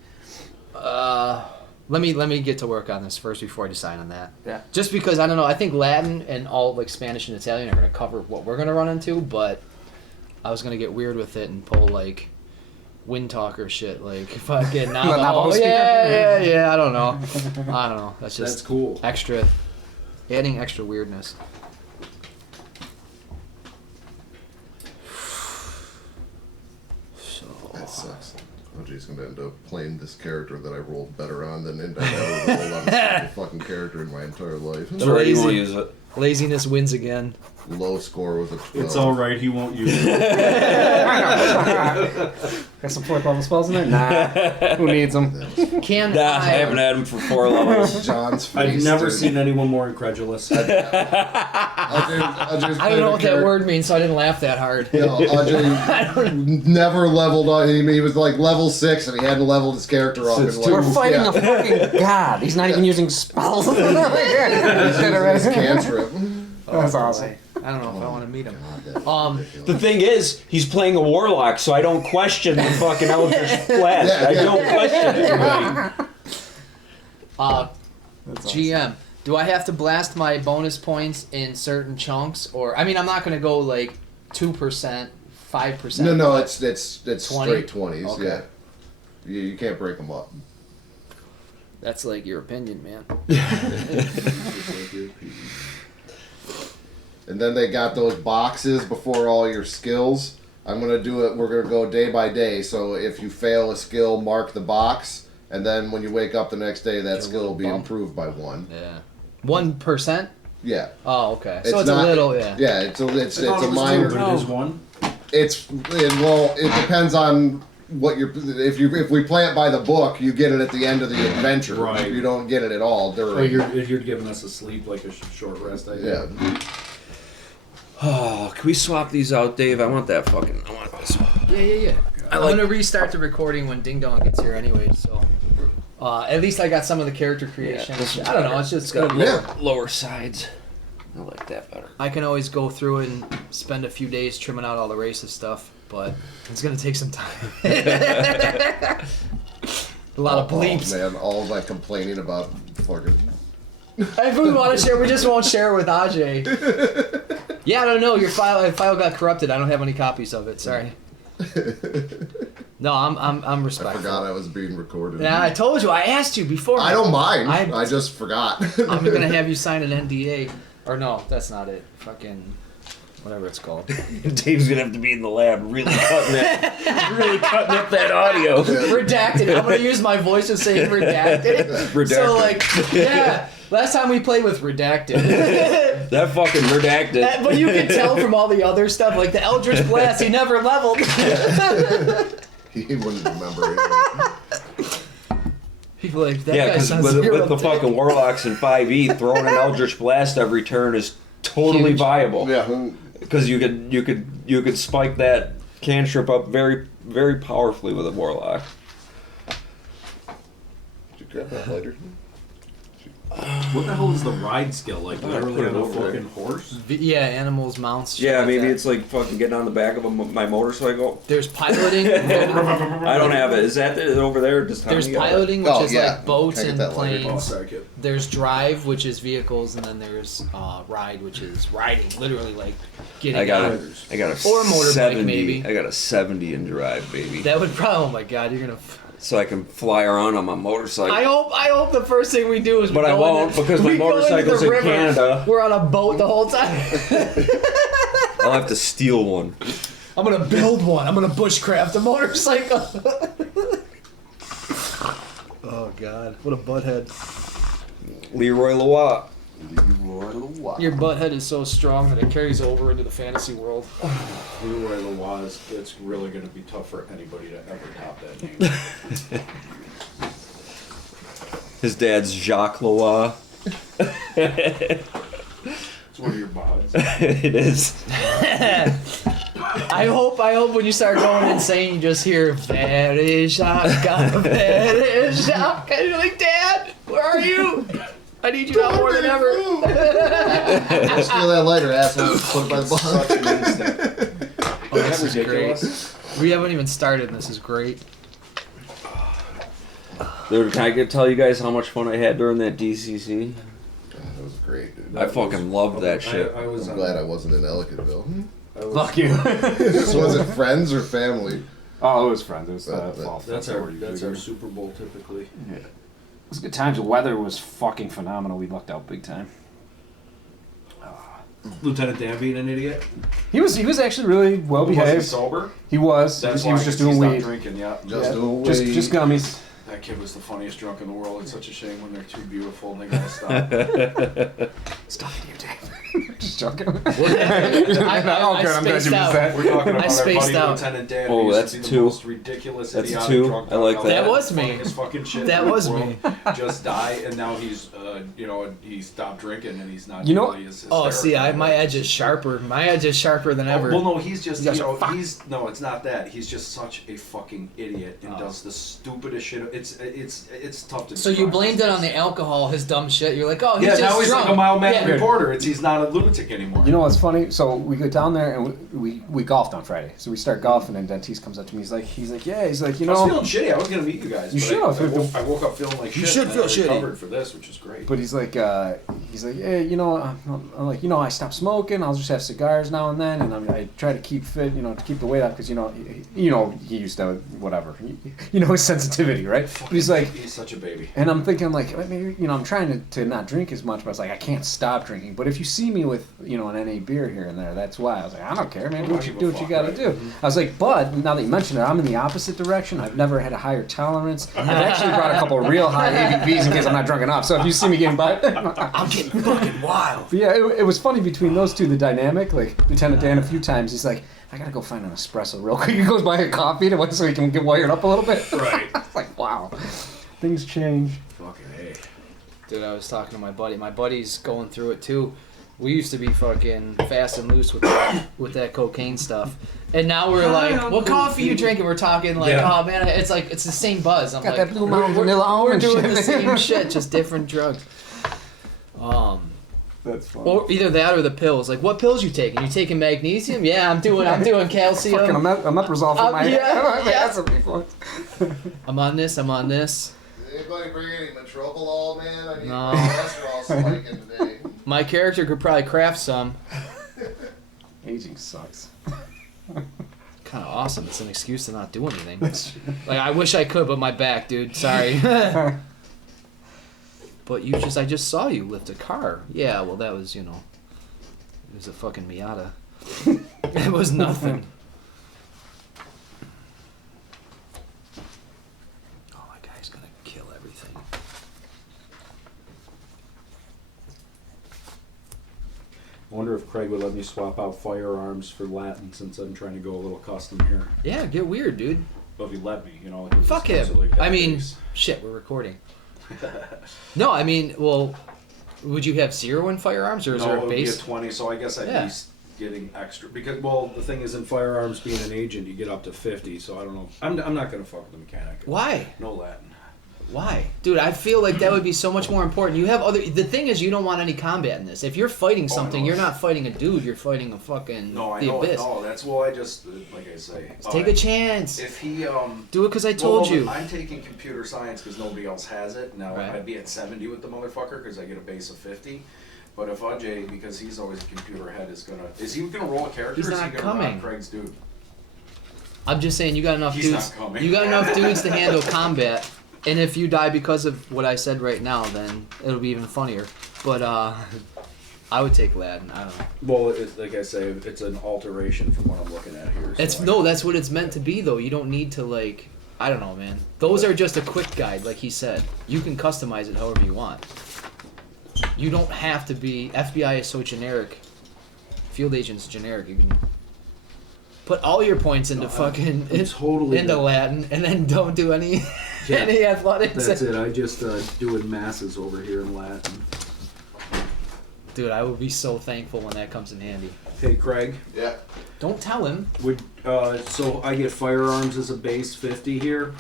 Let me get to work on this first before I decide on that. Yeah. Just because I don't know, I think Latin and all like Spanish and Italian are gonna cover what we're gonna run into, but I was gonna get weird with it and pull like wind talker shit, like fucking Navajo. Navajo speaker? Yeah. I don't know. That's just That's cool. extra, adding extra weirdness. So That sucks. OJ's gonna end up playing this character that I rolled better on than I ever rolled on a single fucking character in my entire life. That's right, you won't Lazy. use it. laziness wins again. Low score was a 12. It's all right. He won't use it. Got some 4th level spells in there? Nah. Who needs them? Can Nah, I haven't had him for 4 levels. John's face. I've never dude. seen anyone more incredulous. Ajay's I don't know what that character- word means, so I didn't laugh that hard. You know, Ajay never leveled up. He was like level 6 and he hadn't leveled his character up. Since in like, We're fighting yeah. a fucking god. He's not even using spells. His cantrip. That's awesome. I don't know if I want to meet him. The thing is, he's playing a warlock, so I don't question the fucking Eldritch Blast. Yeah, I yeah. don't question it. GM, do I have to blast my bonus points in certain chunks, or I mean, I'm not gonna go like 2%, 5%. No, but it's 20? straight 20s. Okay. Yeah, you can't break them up. that's like your opinion, man. And then they got those boxes before all your skills. I'm gonna do it. We're gonna go day by day. So if you fail a skill, mark the box, and then when you wake up the next day, that skill will be bump. improved by 1. Yeah, 1%. Yeah. Oh, okay. So it's not- a little, yeah. Yeah, it's a But minor. it is one. It depends on what you're. If we play it by the book, you get it at the end of the adventure. Right. You don't get it at all Oh, during. you're giving us a sleep like a short rest. I Yeah. Oh, can we swap these out, Dave? I want that fucking. I want this one. Yeah. I'm gonna restart the recording when Ding Dong gets here anyway. So, at least I got some of the character creation. this one's I don't know. better. It's just It's got good. lower sides. I like that better. I can always go through and spend a few days trimming out all the racist stuff, but it's gonna take some time. A lot of bleeps. Oh, man, all that complaining about fucking. If we want to share, we just won't share it with Ajay. Yeah, I don't know. Your file got corrupted. I don't have any copies of it. Sorry. No, I'm I respectful. forgot I was being recorded. Yeah, I told you. I asked you before. I don't mind. I- I just forgot. I'm gonna have you sign an NDA. Or no, that's not it. Fucking whatever it's called. Dave's gonna have to be in the lab, really cutting up that audio. Redacted. I'm gonna use my voice and say redacted. Redacted. So like, yeah. Last time we played with redacted. That fucking redacted. But you can tell from all the other stuff, like the Eldritch Blast, he never leveled. He wouldn't remember it. People are like that Yeah, guy because sounds with zero the to- fucking warlocks in 5e, throwing an Eldritch Blast every turn is totally Huge. viable. Yeah. Because you could spike that cantrip up very very powerfully with a warlock. Did you grab that lighter? What the hell is the ride skill? Like I literally put it on a over there. fucking horse? Yeah, animals, mounts. shit Yeah, like maybe that. it's like fucking getting on the back of my motorcycle. There's piloting. I don't have it. Is that it over there? Does Tommy There's got it? piloting, which Oh, is yeah. like boats Can I and get that lighter? Oh, planes. sorry, kid. There's drive, which is vehicles, and then there's ride, which is riding. Literally, like getting. I got on. a Or a motorbike, 70. maybe. I got a 70 in drive, baby. That would probably. Oh my god, you're gonna. So I can fly around on my motorcycle. I hope the first thing we do is. But we I go won't, into- because my we go into motorcycle's the in river. Canada. We're on a boat the whole time. I'll have to steal one. I'm gonna build one. I'm gonna bushcraft a motorcycle. Oh god, what a butthead. Leroy Loire. Your butthead is so strong that it carries over into the fantasy world. Leroy Lawaz, it's really going to be tough for anybody to ever top that name. His dad's Jacques Loire. It's one of your mods. It is. I I hope when you start going insane, you just hear very shotgun, very shotgun. And you're like, Dad, where are you? I need you now more than ever. Steal that lighter, asshole. Put it by the box. Such an instinct. Oh, this is great. We haven't even started, and this is great. Dude, can I tell you guys how much fun I had during that DCC? That was great, dude. I fucking loved that shit. I was I'm glad I wasn't in Ellicottville. Fuck you. Was it friends or family? Oh, it was friends. It was That- fall. That's Festival our usually. that's our Super Bowl typically. Yeah. It was good times. The weather was fucking phenomenal. We lucked out big time. Lieutenant Dan being an idiot. He was actually really well Was he behaved. sober? He was. That's He was why, just 'cause he doing stopped weed. drinking. Yeah. Just Yeah. doing Just weed. just gummies. That kid was the funniest drunk in the world. It's such a shame when they're too beautiful and they gotta stop. Stop it, you Dave. Just joking. I spaced out. We're talking about our spaced buddy out. Lieutenant Dan. Oh, who used that's to be two. the most ridiculous, That's idiotic two. drunk I like out that. there. That was me. Funniest fucking shit That in the was world. me. Just die, and now he's, he stopped drinking and he's not. You know- really as Oh, see, hysterical. my edge is sharper. My edge is sharper than ever. Well, no, he's just, You guys are fucked. no, it's not that. He's just such a fucking idiot and Oh. does the stupidest shit. It's tough to So you describe. blamed it on the alcohol, his dumb shit. You're like, oh, he's Yeah, just now he's drunk. like a mild mannered Yeah. reporter. He's not a lunatic anymore. You know what's funny? So we go down there and we golfed on Friday. So we start golfing and Dentiste comes up to me. He's like, yeah, he's like, you I was know. feeling shitty. I was gonna meet you guys. You but should have. I woke up feeling like shit. You should and feel I shitty. recovered for this, which is great. But he's like, yeah, you know, I'm like, you know, I stopped smoking. I'll just have cigars now and then, and I try to keep fit, you know, to keep the weight off because you know, he used to whatever, you know, his sensitivity, right? But he's like, he's such a baby. and I'm thinking like, maybe, you know, I'm trying to not drink as much, but I was like, I can't stop drinking. But if you see me with, you know, an NA beer here and there, that's why. I was like, I don't care, man. Do what you got to do. I was like, but now that you mention it, I'm in the opposite direction. I've never had a higher tolerance. I've actually brought a couple of real high ABVs in case I'm not drunk enough. So if you see me getting by, I'm getting fucking wild. but yeah, it was funny between those two, the dynamic. Like Lieutenant Dan, a few times, he's like, I gotta go find an espresso real quick. He goes buy a coffee so he can get wired up a little bit. Right. It's like, wow, things change. Fucking A. Dude, I was talking to my buddy. My buddy's going through it too. We used to be fucking fast and loose with that cocaine stuff, and now we're like, "What coffee you drinking?" We're talking like, Yeah. "Oh man, it's like it's the same buzz." I'm Got like, that Blue Mountain vanilla almond we're doing shit. the same shit, just different drugs. That's funny. Or either that or the pills. Like, what pills you taking? You taking magnesium? Yeah, I'm doing calcium. Fucking omeprazole for my yeah. That's a big one. I'm on this. I'm on this. Did anybody bring any metropoliol, man? I need No. my cholesterol spiking today. My character could probably craft some. Aging sucks. Kind of awesome. It's an excuse to not do anything. Like, I wish I could, but my back, dude. Sorry. But I just saw you lift a car. Yeah, well, that was, it was a fucking Miata. It was nothing. Oh, my guy's gonna kill everything. I wonder if Craig would let me swap out firearms for Latin since I'm trying to go a little custom here. Yeah, get weird, dude. But if he let me, like it was Fuck him. absolutely I mean, badass. shit, we're recording. No, I mean, well, would you have 0 in firearms, or is no, there it a would be a base? 20, so I guess I'd Yeah. be getting extra because the thing is in firearms being an agent you get up to 50, so I don't know. I'm not gonna fuck with the mechanic. Why? No Latin. Why? Dude, I feel like that would be so much more important. You have the thing is, you don't want any combat in this. If you're fighting something, no. you're not fighting a dude, you're fighting a fucking No, I the know. abyss. No, that's I just like I say. Take a chance. If he Do it because I told you. I'm taking computer science because nobody else has it. Now Right. I'd be at 70 with the motherfucker because I get a base of 50. But if Ajay, because he's always a computer head, is he gonna roll a character? He's or is not he gonna coming. rock Craig's dude? I'm just saying, you got enough He's dudes. not coming. You got enough dudes to handle combat. And if you die because of what I said right now, then it'll be even funnier. But I would take Latin. I don't know. Well, like I say, it's an alteration from what I'm looking at here. So That's what it's meant to be, though. You don't need to I don't know, man. Those are just a quick guide, like he said. You can customize it however you want. You don't have to be. FBI is so generic. Field agent's generic. You can put all your points into into Latin, and then don't do any any athletics. That's it. I just doing masses over here in Latin. Dude, I will be so thankful when that comes in handy. Hey, Craig. Yeah. Don't tell him. Would so I get firearms as a base 50 here.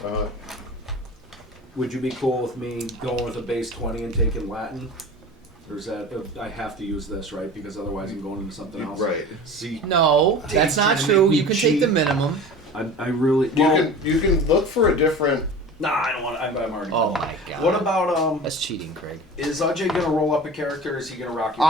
Would you be cool with me going with a base 20 and taking Latin? Or is that I have to use this, right? Because otherwise I'm going into something else. Right. See, No, that's not trying to true. make me You can take the cheat. minimum. I really well. You can look for a different. Nah, I don't want. I'm already. Oh done. my god. What about That's cheating, Craig. Is Ajay gonna roll up a character? Or is he gonna rock you?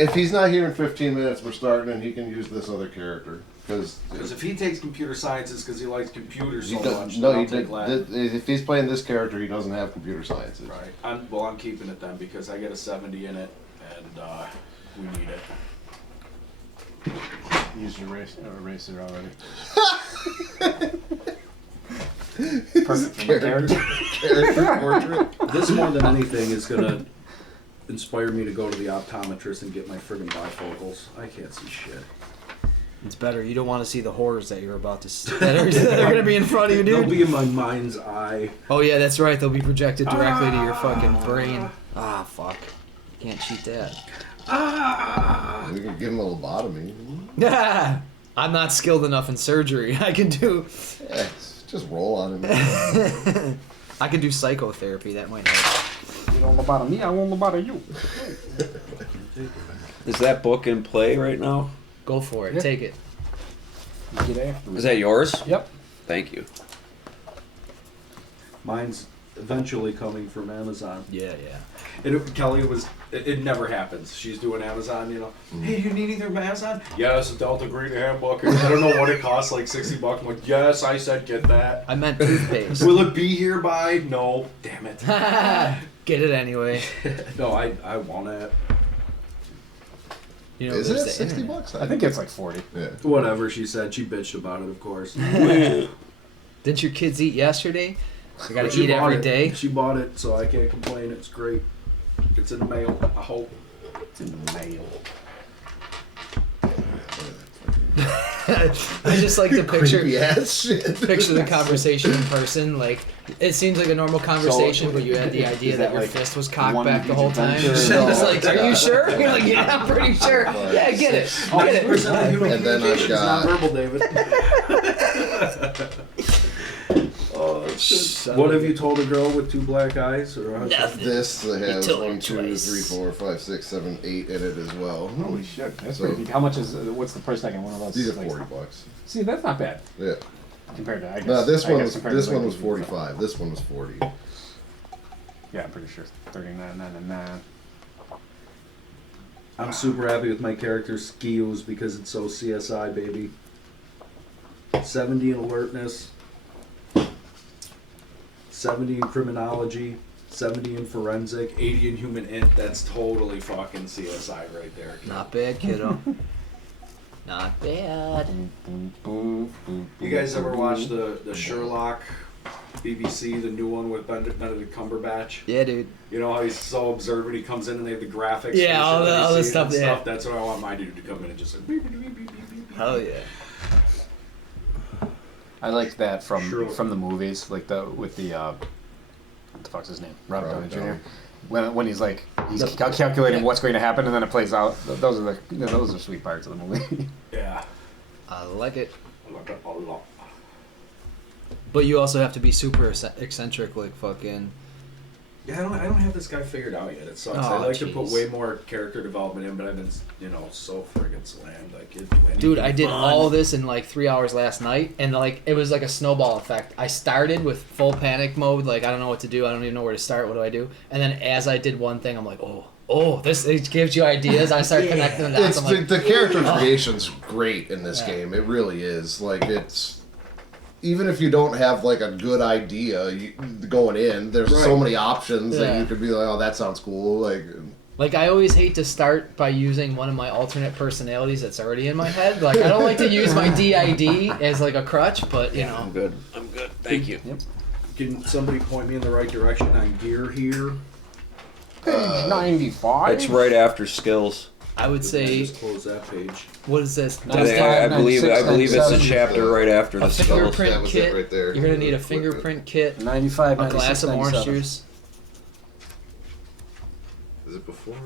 If he's not here in 15 minutes, we're starting, and he can use this other character because if he takes computer sciences because he likes computers so much, no, then I'll he take did. Latin. If he's playing this character, he doesn't have computer sciences. Right. I'm keeping it then because I get a 70 in it, and we need it. Use your eraser already. Perfect for my character. Character portrait. This more than anything is gonna inspire me to go to the optometrist and get my friggin' bifocals. I can't see shit. It's better. You don't want to see the horrors that you're about to see. that are going to be in front of you, They'll dude. be in my mind's eye. Oh, yeah, that's right. They'll be projected directly to your fucking brain. Ah, fuck. Can't cheat that. We can give him a lobotomy. I'm not skilled enough in surgery. I can do... Yeah, just roll on him. I can do psychotherapy. That might help. You don't know about me, I won't know about you. Is that book in play right now? Go for it. Yeah. Take it. You get after me. Is that yours? Yep. Thank you. Mine's eventually coming from Amazon. Yeah, yeah. And Kelly was. It never happens. She's doing Amazon, you know. Hey, do you need anything from Amazon? Yes, a Delta Green handbook. I don't know what it costs, like $60. I'm like, yes, I said get that. I meant toothpaste. Will it be here by? No. Damn it. Get it anyway. No, I want it. You know, Is there's it the 60 internet. bucks? I think it's like 40. Yeah. Whatever she said. She bitched about it, of course. Didn't your kids eat yesterday? They gotta She eat bought every it. day. She bought it, so I can't complain. It's great. It's in the mail, I hope. It's in the mail. I just like to picture Shit. picture the conversation in person. Like it seems like a normal conversation, but you had the idea is that that your like fist was cocked one back the whole time. adventure? It's No. like, are you sure? You're like, yeah, I'm pretty sure. Yeah, get it. Get it. 90% of human And then I've communication is got- nonverbal, David. Oh, shit. What have you told a girl with 2 black eyes? Or This has told her 1, 2, twice. 3, 4, 5, 6, 7, 8 in it as well. Holy shit, that's So- pretty deep. How much is, what's the price tag on one of those? These are Like, $40. See, that's not bad Yeah. compared to, I guess. No, this I one guess was compared to was like- 45. This one was 40. Yeah, I'm pretty sure. 39.99. I'm super happy with my character skills because it's so CSI, baby. 70 in alertness, 70 in criminology, 70 in forensic, 80 in human int. That's totally fucking CSI right there. Not bad, kiddo. Not bad. You guys ever watch the Sherlock BBC, the new one with Benedict Cumberbatch? Yeah, dude. You know how he's so observant, he comes in and they have the graphics. Yeah, and all shit, the- and all you the see it stuff, and yeah. That's what I want my dude to come in and just like beep, beep, beep, beep, beep, beep. Hell yeah. I liked that from Sure. the movies, like what the fuck's his name? Robert Downey Jr. Downey. When he's like calculating what's going to happen and then it plays out. Those are sweet parts of the movie. Yeah. I like it. I like it a lot. But you also have to be super eccentric, like fucking. Yeah, I don't have this guy figured out yet. It sucks. Oh, I like to put jeez. way more character development in, but I've been, so friggin' slammed. I can't do anything. Dude, I did fun. all this in like 3 hours last night, and like it was like a snowball effect. I started with full panic mode, like I don't know what to do, I don't even know where to start. What do I do? And then as I did one thing, I'm like, this it gives you ideas. I start connecting the dots. It's I'm like, the character creation's great in this game. It really is. Like it's even if you don't have like a good idea going in, there's so many options that Yeah. you could be like, oh, that sounds cool. Like I always hate to start by using one of my alternate personalities that's already in my head. Like I don't like to use my DID as like a crutch, but you know. I'm good. Thank you. Can somebody point me in the right direction on gear here? Page 95. It's right after skills. I would say, Just close that page. what is this? I believe it's a 96, chapter right after the A skills. fingerprint That was kit. it right there. You're gonna need a fingerprint kit, 95, a glass of 96, orange 97. juice. Is it before?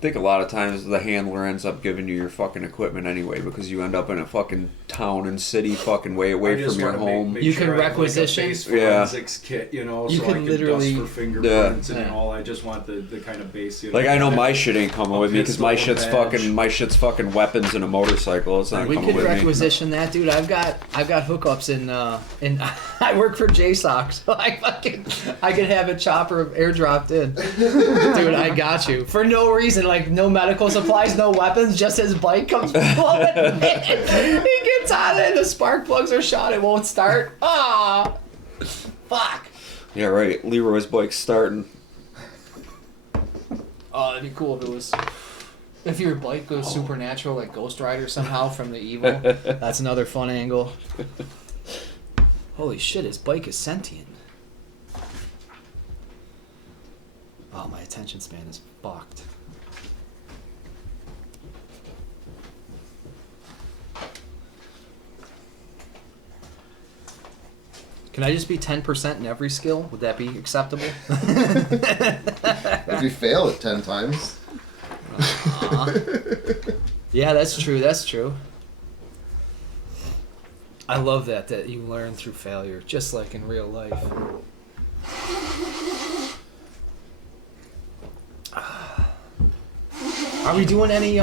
think a lot of times the handler ends up giving you your fucking equipment anyway because you end up in a fucking town and city fucking way I away just from your wanna make- home. make You sure can I have, requisition- like a base Yeah. forensics kit, you know, You so can I can literally- dust for fingerprints and Yeah. all. I just want the kind of base. You Like I know that- my shit ain't coming a with me because my pistol, shit's badge. fucking weapons and a motorcycle. It's not We coming could with me. requisition that, dude. I've got hookups in I work for JSOC, so I could have a chopper airdropped in. Dude, I got you. For no reason, like no medical supplies, no weapons, just his bike comes blowing in. He gets on it, the spark plugs are shot, it won't start. Ah, fuck. Yeah, right. Leroy's bike's starting. Oh, that'd be cool if it was. If your bike goes supernatural, like Ghost Rider somehow from the evil. That's another fun angle. Holy shit, his bike is sentient. Oh, my attention span is fucked. Can I just be 10% in every skill? Would that be acceptable? If you fail it 10 times. Yeah, that's true. That's true. I love that you learn through failure, just like in real life. Are we doing any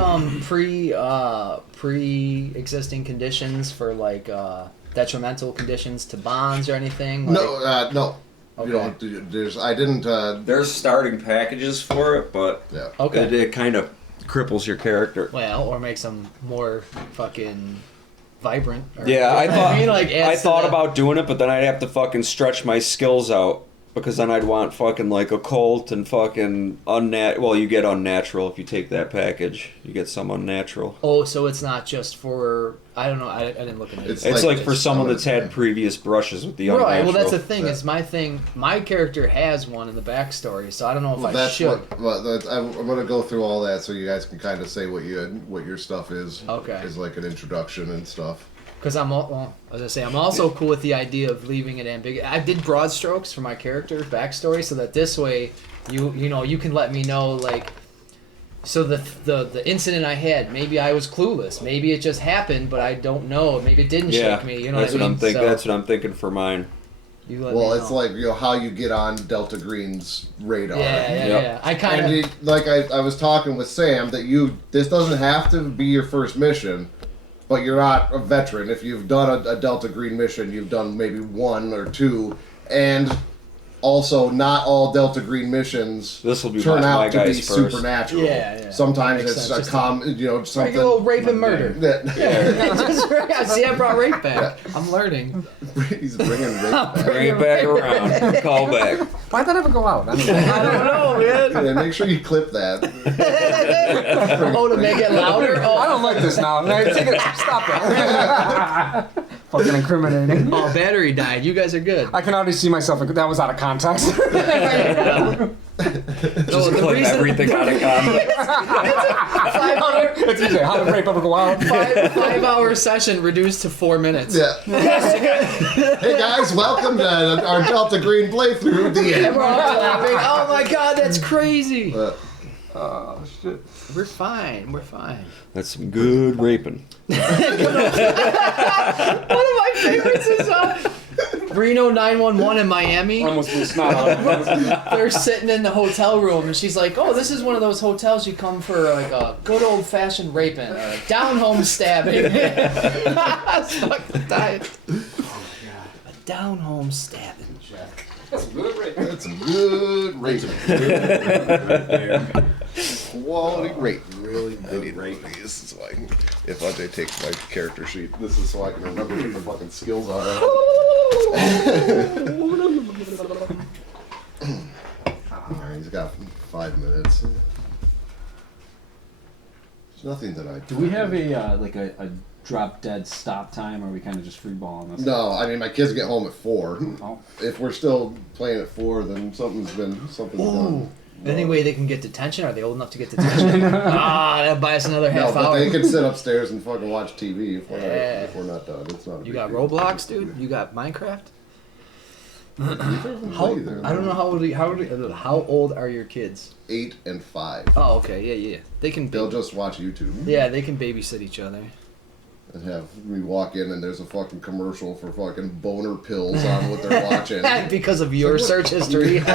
pre-existing conditions for like detrimental conditions to bonds or anything? Like, No. Okay. You don't. There's. I didn't. There's starting packages for it, but Yeah. Okay. it kind of cripples your character. Well, or makes them more fucking vibrant. Or, Yeah, I thought mean, like, adds I to thought the- about doing it, but then I'd have to fucking stretch my skills out because then I'd want fucking like occult and fucking Well, you get unnatural if you take that package. You get some unnatural. Oh, so it's not just for I don't know. I didn't look at it. It's It's like like for just someone some that's of the- had previous brushes with the unnatural. Right. Well, that's the thing. Yeah. Is my thing. My character has one in the backstory, so I don't know if Well, I that's should. I'm going to go through all that so you guys can kind of say what your stuff is. Okay. Is like an introduction and stuff. Because as I say, I'm also cool with the idea of leaving it ambiguous. I did broad strokes for my character backstory, so that this way, you can let me know like. So the incident I had, maybe I was clueless. Maybe it just happened, but I don't know. Maybe it didn't Yeah, shake me. You know that's what I mean? I'm thinking. So That's what I'm thinking for mine. you let Well, me it's know. like how you get on Delta Green's radar. Yeah. Yep. I kind And of. like I was talking with Sam that this doesn't have to be your first mission, but you're not a veteran. If you've done a Delta Green mission, you've done maybe 1 or 2, and also not all Delta Green missions This'll be turn my out to be guys first. supernatural. Yeah. Sometimes Makes it's sense. a Just something. Like a little rape and murder. that See, I brought rape back. I'm learning. he's bringing rape back. Bring it back around. Call back. Why'd that ever go out? I mean, I don't know, man. Yeah, make sure you clip that. Oh, to make it louder? I Oh, don't like this now. Stop it. Fucking incriminating. oh, battery died. You guys are good. I can already see myself. That was out of context. Just clip everything out of context. 5-hour, It's easy. How did rape ever go out? 5-hour session reduced to 4 minutes. Yeah. Hey guys, welcome to our Delta Green playthrough. The And end. we're all laughing. Oh my god, that's crazy. Oh shit. We're fine. We're fine. That's some good raping. One of my favorites is Reno 911 in Miami. Almost blew snot out. They're sitting in the hotel room, and she's like, "Oh, this is one of those hotels you come for like a good old fashioned raping, or a down home stabbing." That's fucking tight. Oh my god, a down home stabbing. That's good rape. That's some good rating. Quality rating. Really I good need one rate. of these so I can, if Ajay takes my character sheet, this is so I can remember what the fucking skills are. Alright, he's got 5 minutes. There's nothing that I Do we have a drop dead stop time, or are we kind of just free balling this? No, I mean my kids get home at 4. Oh. If we're still playing at 4, then something's done. Any way they can get detention? Are they old enough to get detention? That'll buy us another No, half but hour. they can sit upstairs and fucking watch TV if we're, Yeah. if we're not done. It's not. A You big got deal. Roblox, dude? You got Minecraft? How, I don't know how old are your kids? 8 and 5. Oh, okay, yeah. They can. They'll just watch YouTube Yeah, they can babysit each other. and have me walk in and there's a fucking commercial for fucking boner pills on what they're watching. Because of your search history. Get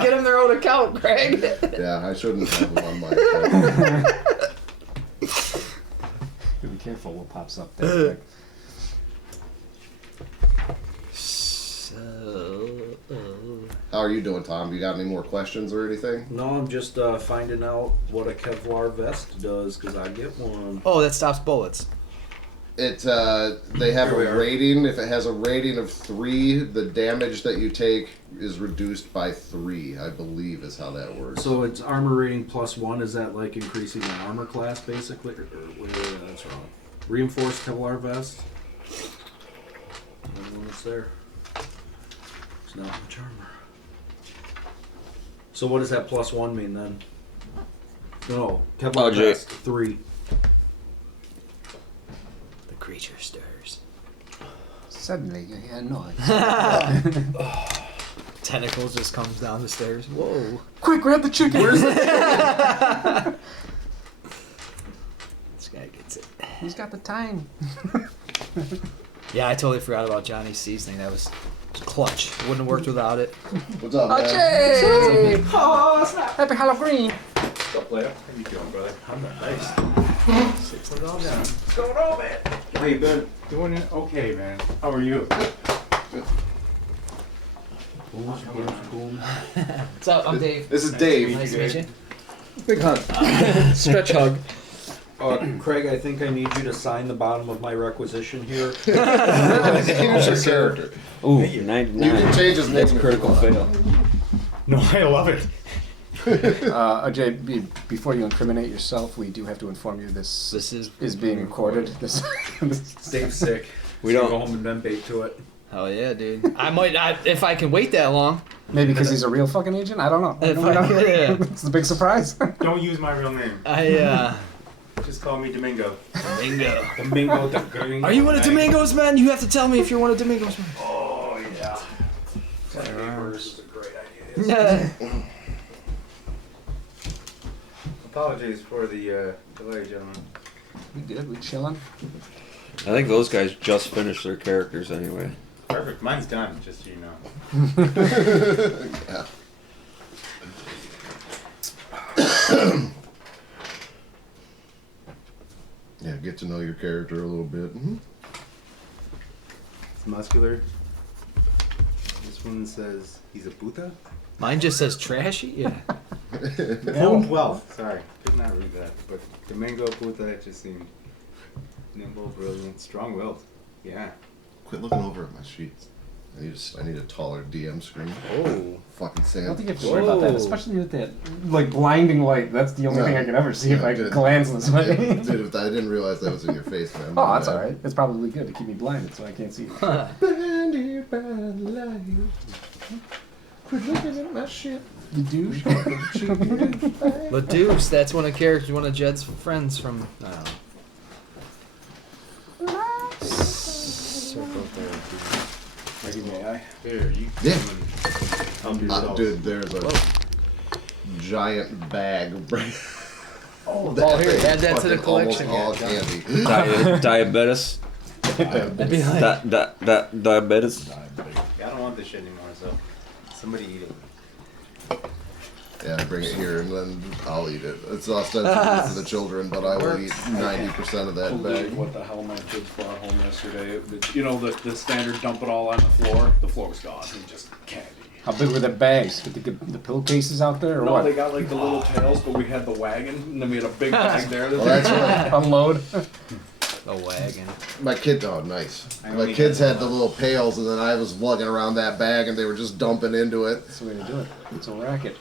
them their own account, Craig. Yeah, I shouldn't have them on my account. Be careful what pops up there. Greg. How are you doing, Tom? You got any more questions or anything? No, I'm just finding out what a Kevlar vest does because I get one. Oh, that stops bullets. They have Here we a are. rating. If it has a rating of 3, the damage that you take is reduced by 3, I believe is how that works. So it's armor rating +1. Is that like increasing the armor class basically? Or wait, that's wrong. Reinforced Kevlar vest. Only one that's there. It's not much armor. So what does that +1 mean then? No, Kevlar Jay. vest 3. The creature stirs. Suddenly you hear a noise. Tentacles just comes down the stairs. Whoa. Quick, grab the chicken! This guy gets it. Who's got the time? Yeah, I totally forgot about Johnny C's thing. That was clutch. Wouldn't have worked without it. What's up, man? Jay! Happy Halloween! What's up, player? How you doing, brother? I'm nice. Put it all down. What's going on, man? How you been? Doing it okay, man. How are you? What's up? I'm Dave. This is Dave. Nice to meet you. Big hug. Stretch hug. Craig, I think I need you to sign the bottom of my requisition here. Here's your character. Ooh, You 99. can change his name. That's if you critical want. fail. No, I love it. Jay, before you incriminate yourself, we do have to inform you this This is. is being recorded. This Dave's sick. We So don't- go home and then bait to it. Hell yeah, dude. I might not, if I can wait that long. maybe because he's a real fucking agent. I don't know. If I could, yeah. It's the big surprise. Don't use my real name. Just call me Domingo. Domingo. Domingo the Green. Are you one of Domingo's men? You have to tell me if you're one of Domingo's men. Oh, yeah. Firearms is a great idea. Apologies for the delay, gentlemen. We good. We chilling. I think those guys just finished their characters anyway. Perfect. Mine's done, just so you know. Yeah. Yeah, get to know your character a little bit. It's muscular. This one says he's a Buddha. Mine just says trashy. Yeah. Oh, well, sorry. Could not read that. But Domingo Buddha, it just seemed nimble, brilliant, strong-willed. Yeah. Quit looking over at my sheets. I need a taller DM screen. Oh. Fucking I don't Sam. think you have to worry about that, especially with that like blinding light. That's the only No. thing I can ever see if Yeah, I dude. glance this way. Dude, I didn't realize that was in your face, man. Oh, that's alright. It's probably good to keep me blinded so I can't see. Blinded by the light. Quit looking at my shit. The douche. The Dukes, that's one of Jed's friends from. I don't know. Circle therapy. May I? Here, you. Yeah. Help yourself. Dude, there's a giant bag. Oh, here, add that to the collection. Almost all Yeah, candy. Diabetes. That'd be like, Diabetes. Yeah, I don't want this shit anymore, so somebody eat it. Yeah, bring it here and then I'll eat it. It's ostensibly for the children, but I will eat 90% of that Believe bag. what the hell my kids brought home yesterday. You know, the standard dump it all on the floor. The floor was gone. And just candy. How big were the bags? Get the pillowcases out there or No, what? they got like the little tails, but we had the wagon, and then we had a big bag there. Well, that's right. Unload. a wagon. My kid, oh, nice. I My only kids had had the little pails, and then I was lugging around that bag, and they were just dumping into it. That's the way to do it. It's a racket.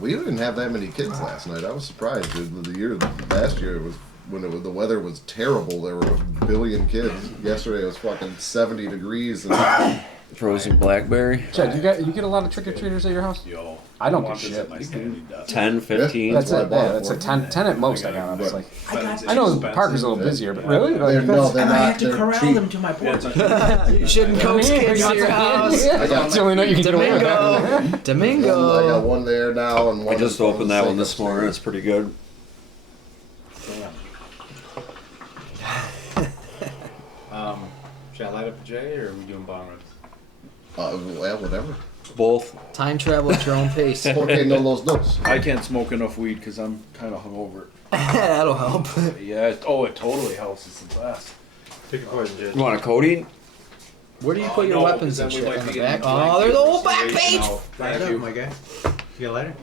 We didn't have that many kids last night. I was surprised, dude. Last year was when the weather was terrible. There were a billion kids. Yesterday it was fucking 70 degrees, and Frozen blackberry. Chad, you get a lot of trick or treaters at your house? Yo, I don't want get this shit. at my standing desk. 10, 15. That's why I it. bought Yeah, it that's for a 10 at most. I got. It's like But I know expensive. Parker's a little busier, but really, They're, no, they're And I not. have to They're corral cheap. them to my porch. You shouldn't coax kids to your house. I got That's the only night you can get away with that. I got Domingo. one there now, and one. I just opened that one this morning. It's pretty good. Should I light up a J or are we doing bong rips? Well, whatever. Both. Time travel at your own pace. Okay, no los dos. I can't smoke enough weed because I'm kind of hungover. That'll help. Yeah. It totally helps. It's the best. Pick a poison, J. You want a codeine? Where do you put your No, weapons and because then we shit? might On be the back? getting Oh, there's a whole back situation page. out. Light Thank it up, you. my guy. You got a lighter?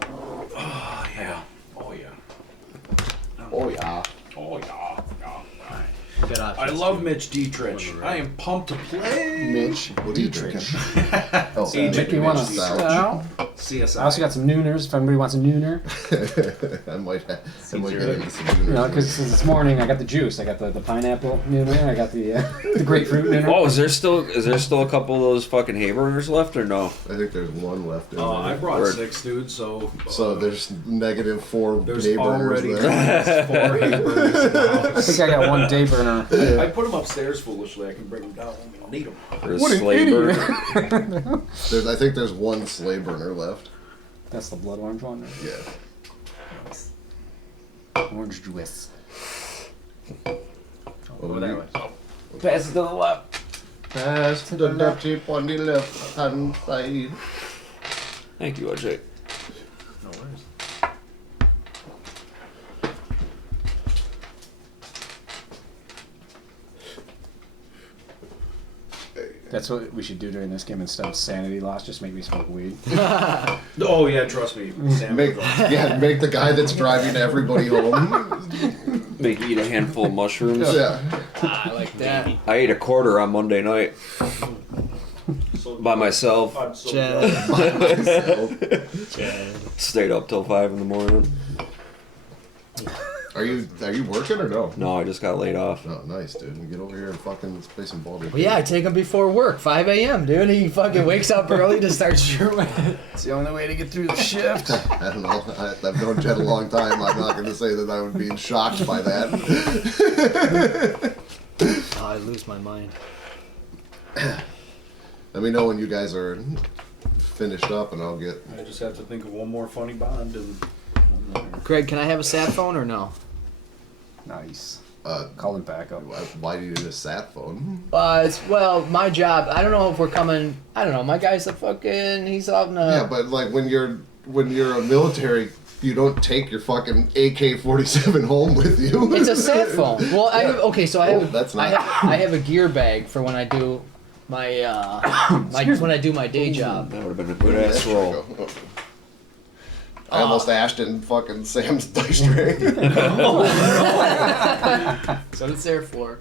Oh yeah. Oh yeah. Oh yeah. Oh yeah. Good options. I love Mitch Dietrich. I am pumped to play. Mitch. What are you drinking? Oh, Egypt, Mickey, you want a Mitch stout? CSI. I also got some nooners. If anybody wants a nooner, I might get into some you know, because this morning I got the juice. I got the pineapple nooner. I got the the grapefruit nooner. Oh, is there still a couple of those fucking Hayburgers left or no? I think there's one left in I there. brought Word. 6, dude. So There's -4 there's day burners already there. 4 hamburgers in the I house. think I got one day burner. I put them upstairs foolishly. I can bring them down when we don't need them. Or a What an sleigh idiot. burger? I think there's one sleigh burner left. That's the blood orange one. Right? Yeah. Orange juice. Over there. Pass it to the left. Pass to the left chip on the left hand side. Thank you, OJ. No worries. That's what we should do during this game instead of sanity loss. Just make me smoke weed. Oh yeah, trust me. Sam Make the guy that's driving everybody home. Make you eat a handful of mushrooms. Yeah. I like that. I ate a quarter on Monday night by myself. Chad. Stayed up till 5 in the morning. Are you working or no? No, I just got laid off. Oh, nice, dude. Get over here and fucking play some ball. Well, yeah, I take him before work, 5 a.m., dude. He fucking wakes up early to start shooting. It's the only way to get through the shift. I don't know. I've known Jed a long time. I'm not going to say that I would be shocked by that. Oh, I lose my mind. Let me know when you guys are finished up, and I'll get. I just have to think of one more funny bond and. Craig, can I have a sat phone or no? Nice. Uh, Call him back up. why do you need a sat phone? Well, my job. I don't know if we're coming. I don't know. My guy's he's out in a. Yeah, but like when you're a military, you don't take your fucking AK-47 home with you. It's a sat phone. Well, so I have. that's not- I have a gear bag for when I do my when I do my day job. That would have been a good ass roll. I almost ashed in fucking Sam's dice tray. So it's there for.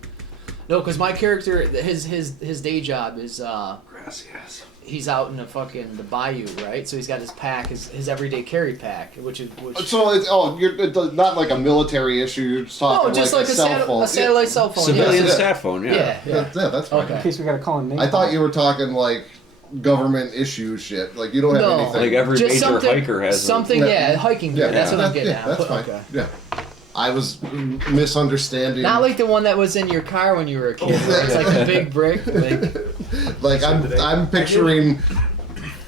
No, because my character, his day job is Gracias. he's out in the bayou, right? So he's got his pack, his everyday carry pack, which. So it's not like a military issue. You're just talking No, just like like a cell phone. a satellite cell phone. Civilian yeah. sat phone, yeah. Yeah. That's fine. Okay. In case we gotta call him Nate. I thought you were talking like government issue shit. Like you don't have No. anything. Like every Just major something, hiker has something, hiking gear. That's what I'm getting at. That's fine. Okay. Yeah. I was misunderstanding. Not like the one that was in your car when you were a kid. Where it's like a big brick. Like I'm picturing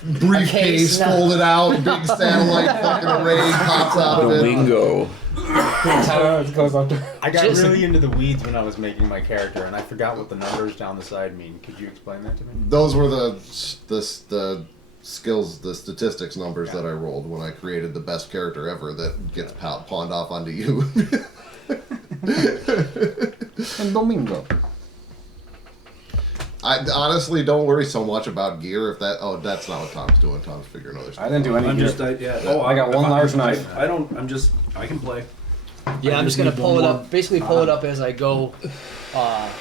briefcase case, no. folded out, big satellite fucking array pops out of it. Domingo. It goes up to. I got Just- really into the weeds when I was making my character, and I forgot what the numbers down the side mean. Could you explain that to me? Those were the skills, the statistics numbers that I rolled when I created the best character ever that gets pawned off onto you. And Domingo. I honestly don't worry so much about gear. If that, that's not what Tom's doing. Tom's figuring other stuff. I didn't do any I'm gear. just, I got one large knife. I can play. Yeah, I'm just gonna need pull one it more. up. Basically, pull it up as I go.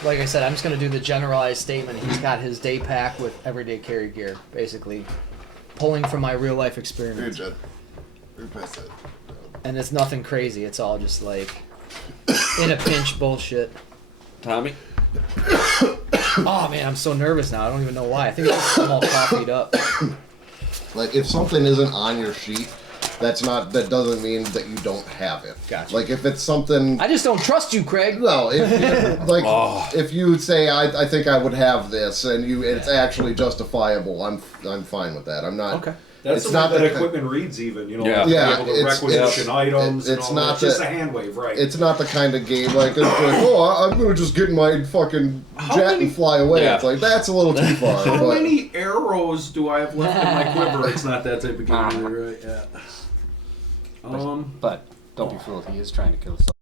Like I said, I'm just gonna do the generalized statement. He's got his day pack with everyday carry gear, basically, pulling from my real life Here, experience. Jed. Repass that. And it's nothing crazy. It's all just like in a pinch bullshit. Tommy? Oh man, I'm so nervous now. I don't even know why. I think it's just I'm all coffeeed up. Like if something isn't on your sheet, that doesn't mean that you don't have it. Gotcha. Like if it's something. I just don't trust you, Craig. No, if you would say I think I would have this, and it's actually justifiable, I'm fine with that. I'm not. Okay. That's It's the not way that the- equipment reads, even, you know, Yeah. like Yeah, able to it's- requisition it's- items. it's and all not that. Just the- a hand wave, right? It's not the kind of game like, I'm gonna just get in my fucking jet and fly away. Yeah. It's like that's a little too far. How but many arrows do I have left in my quiver? It's not that type of game, either, right? Yeah. But don't be fooled. He is trying to kill himself.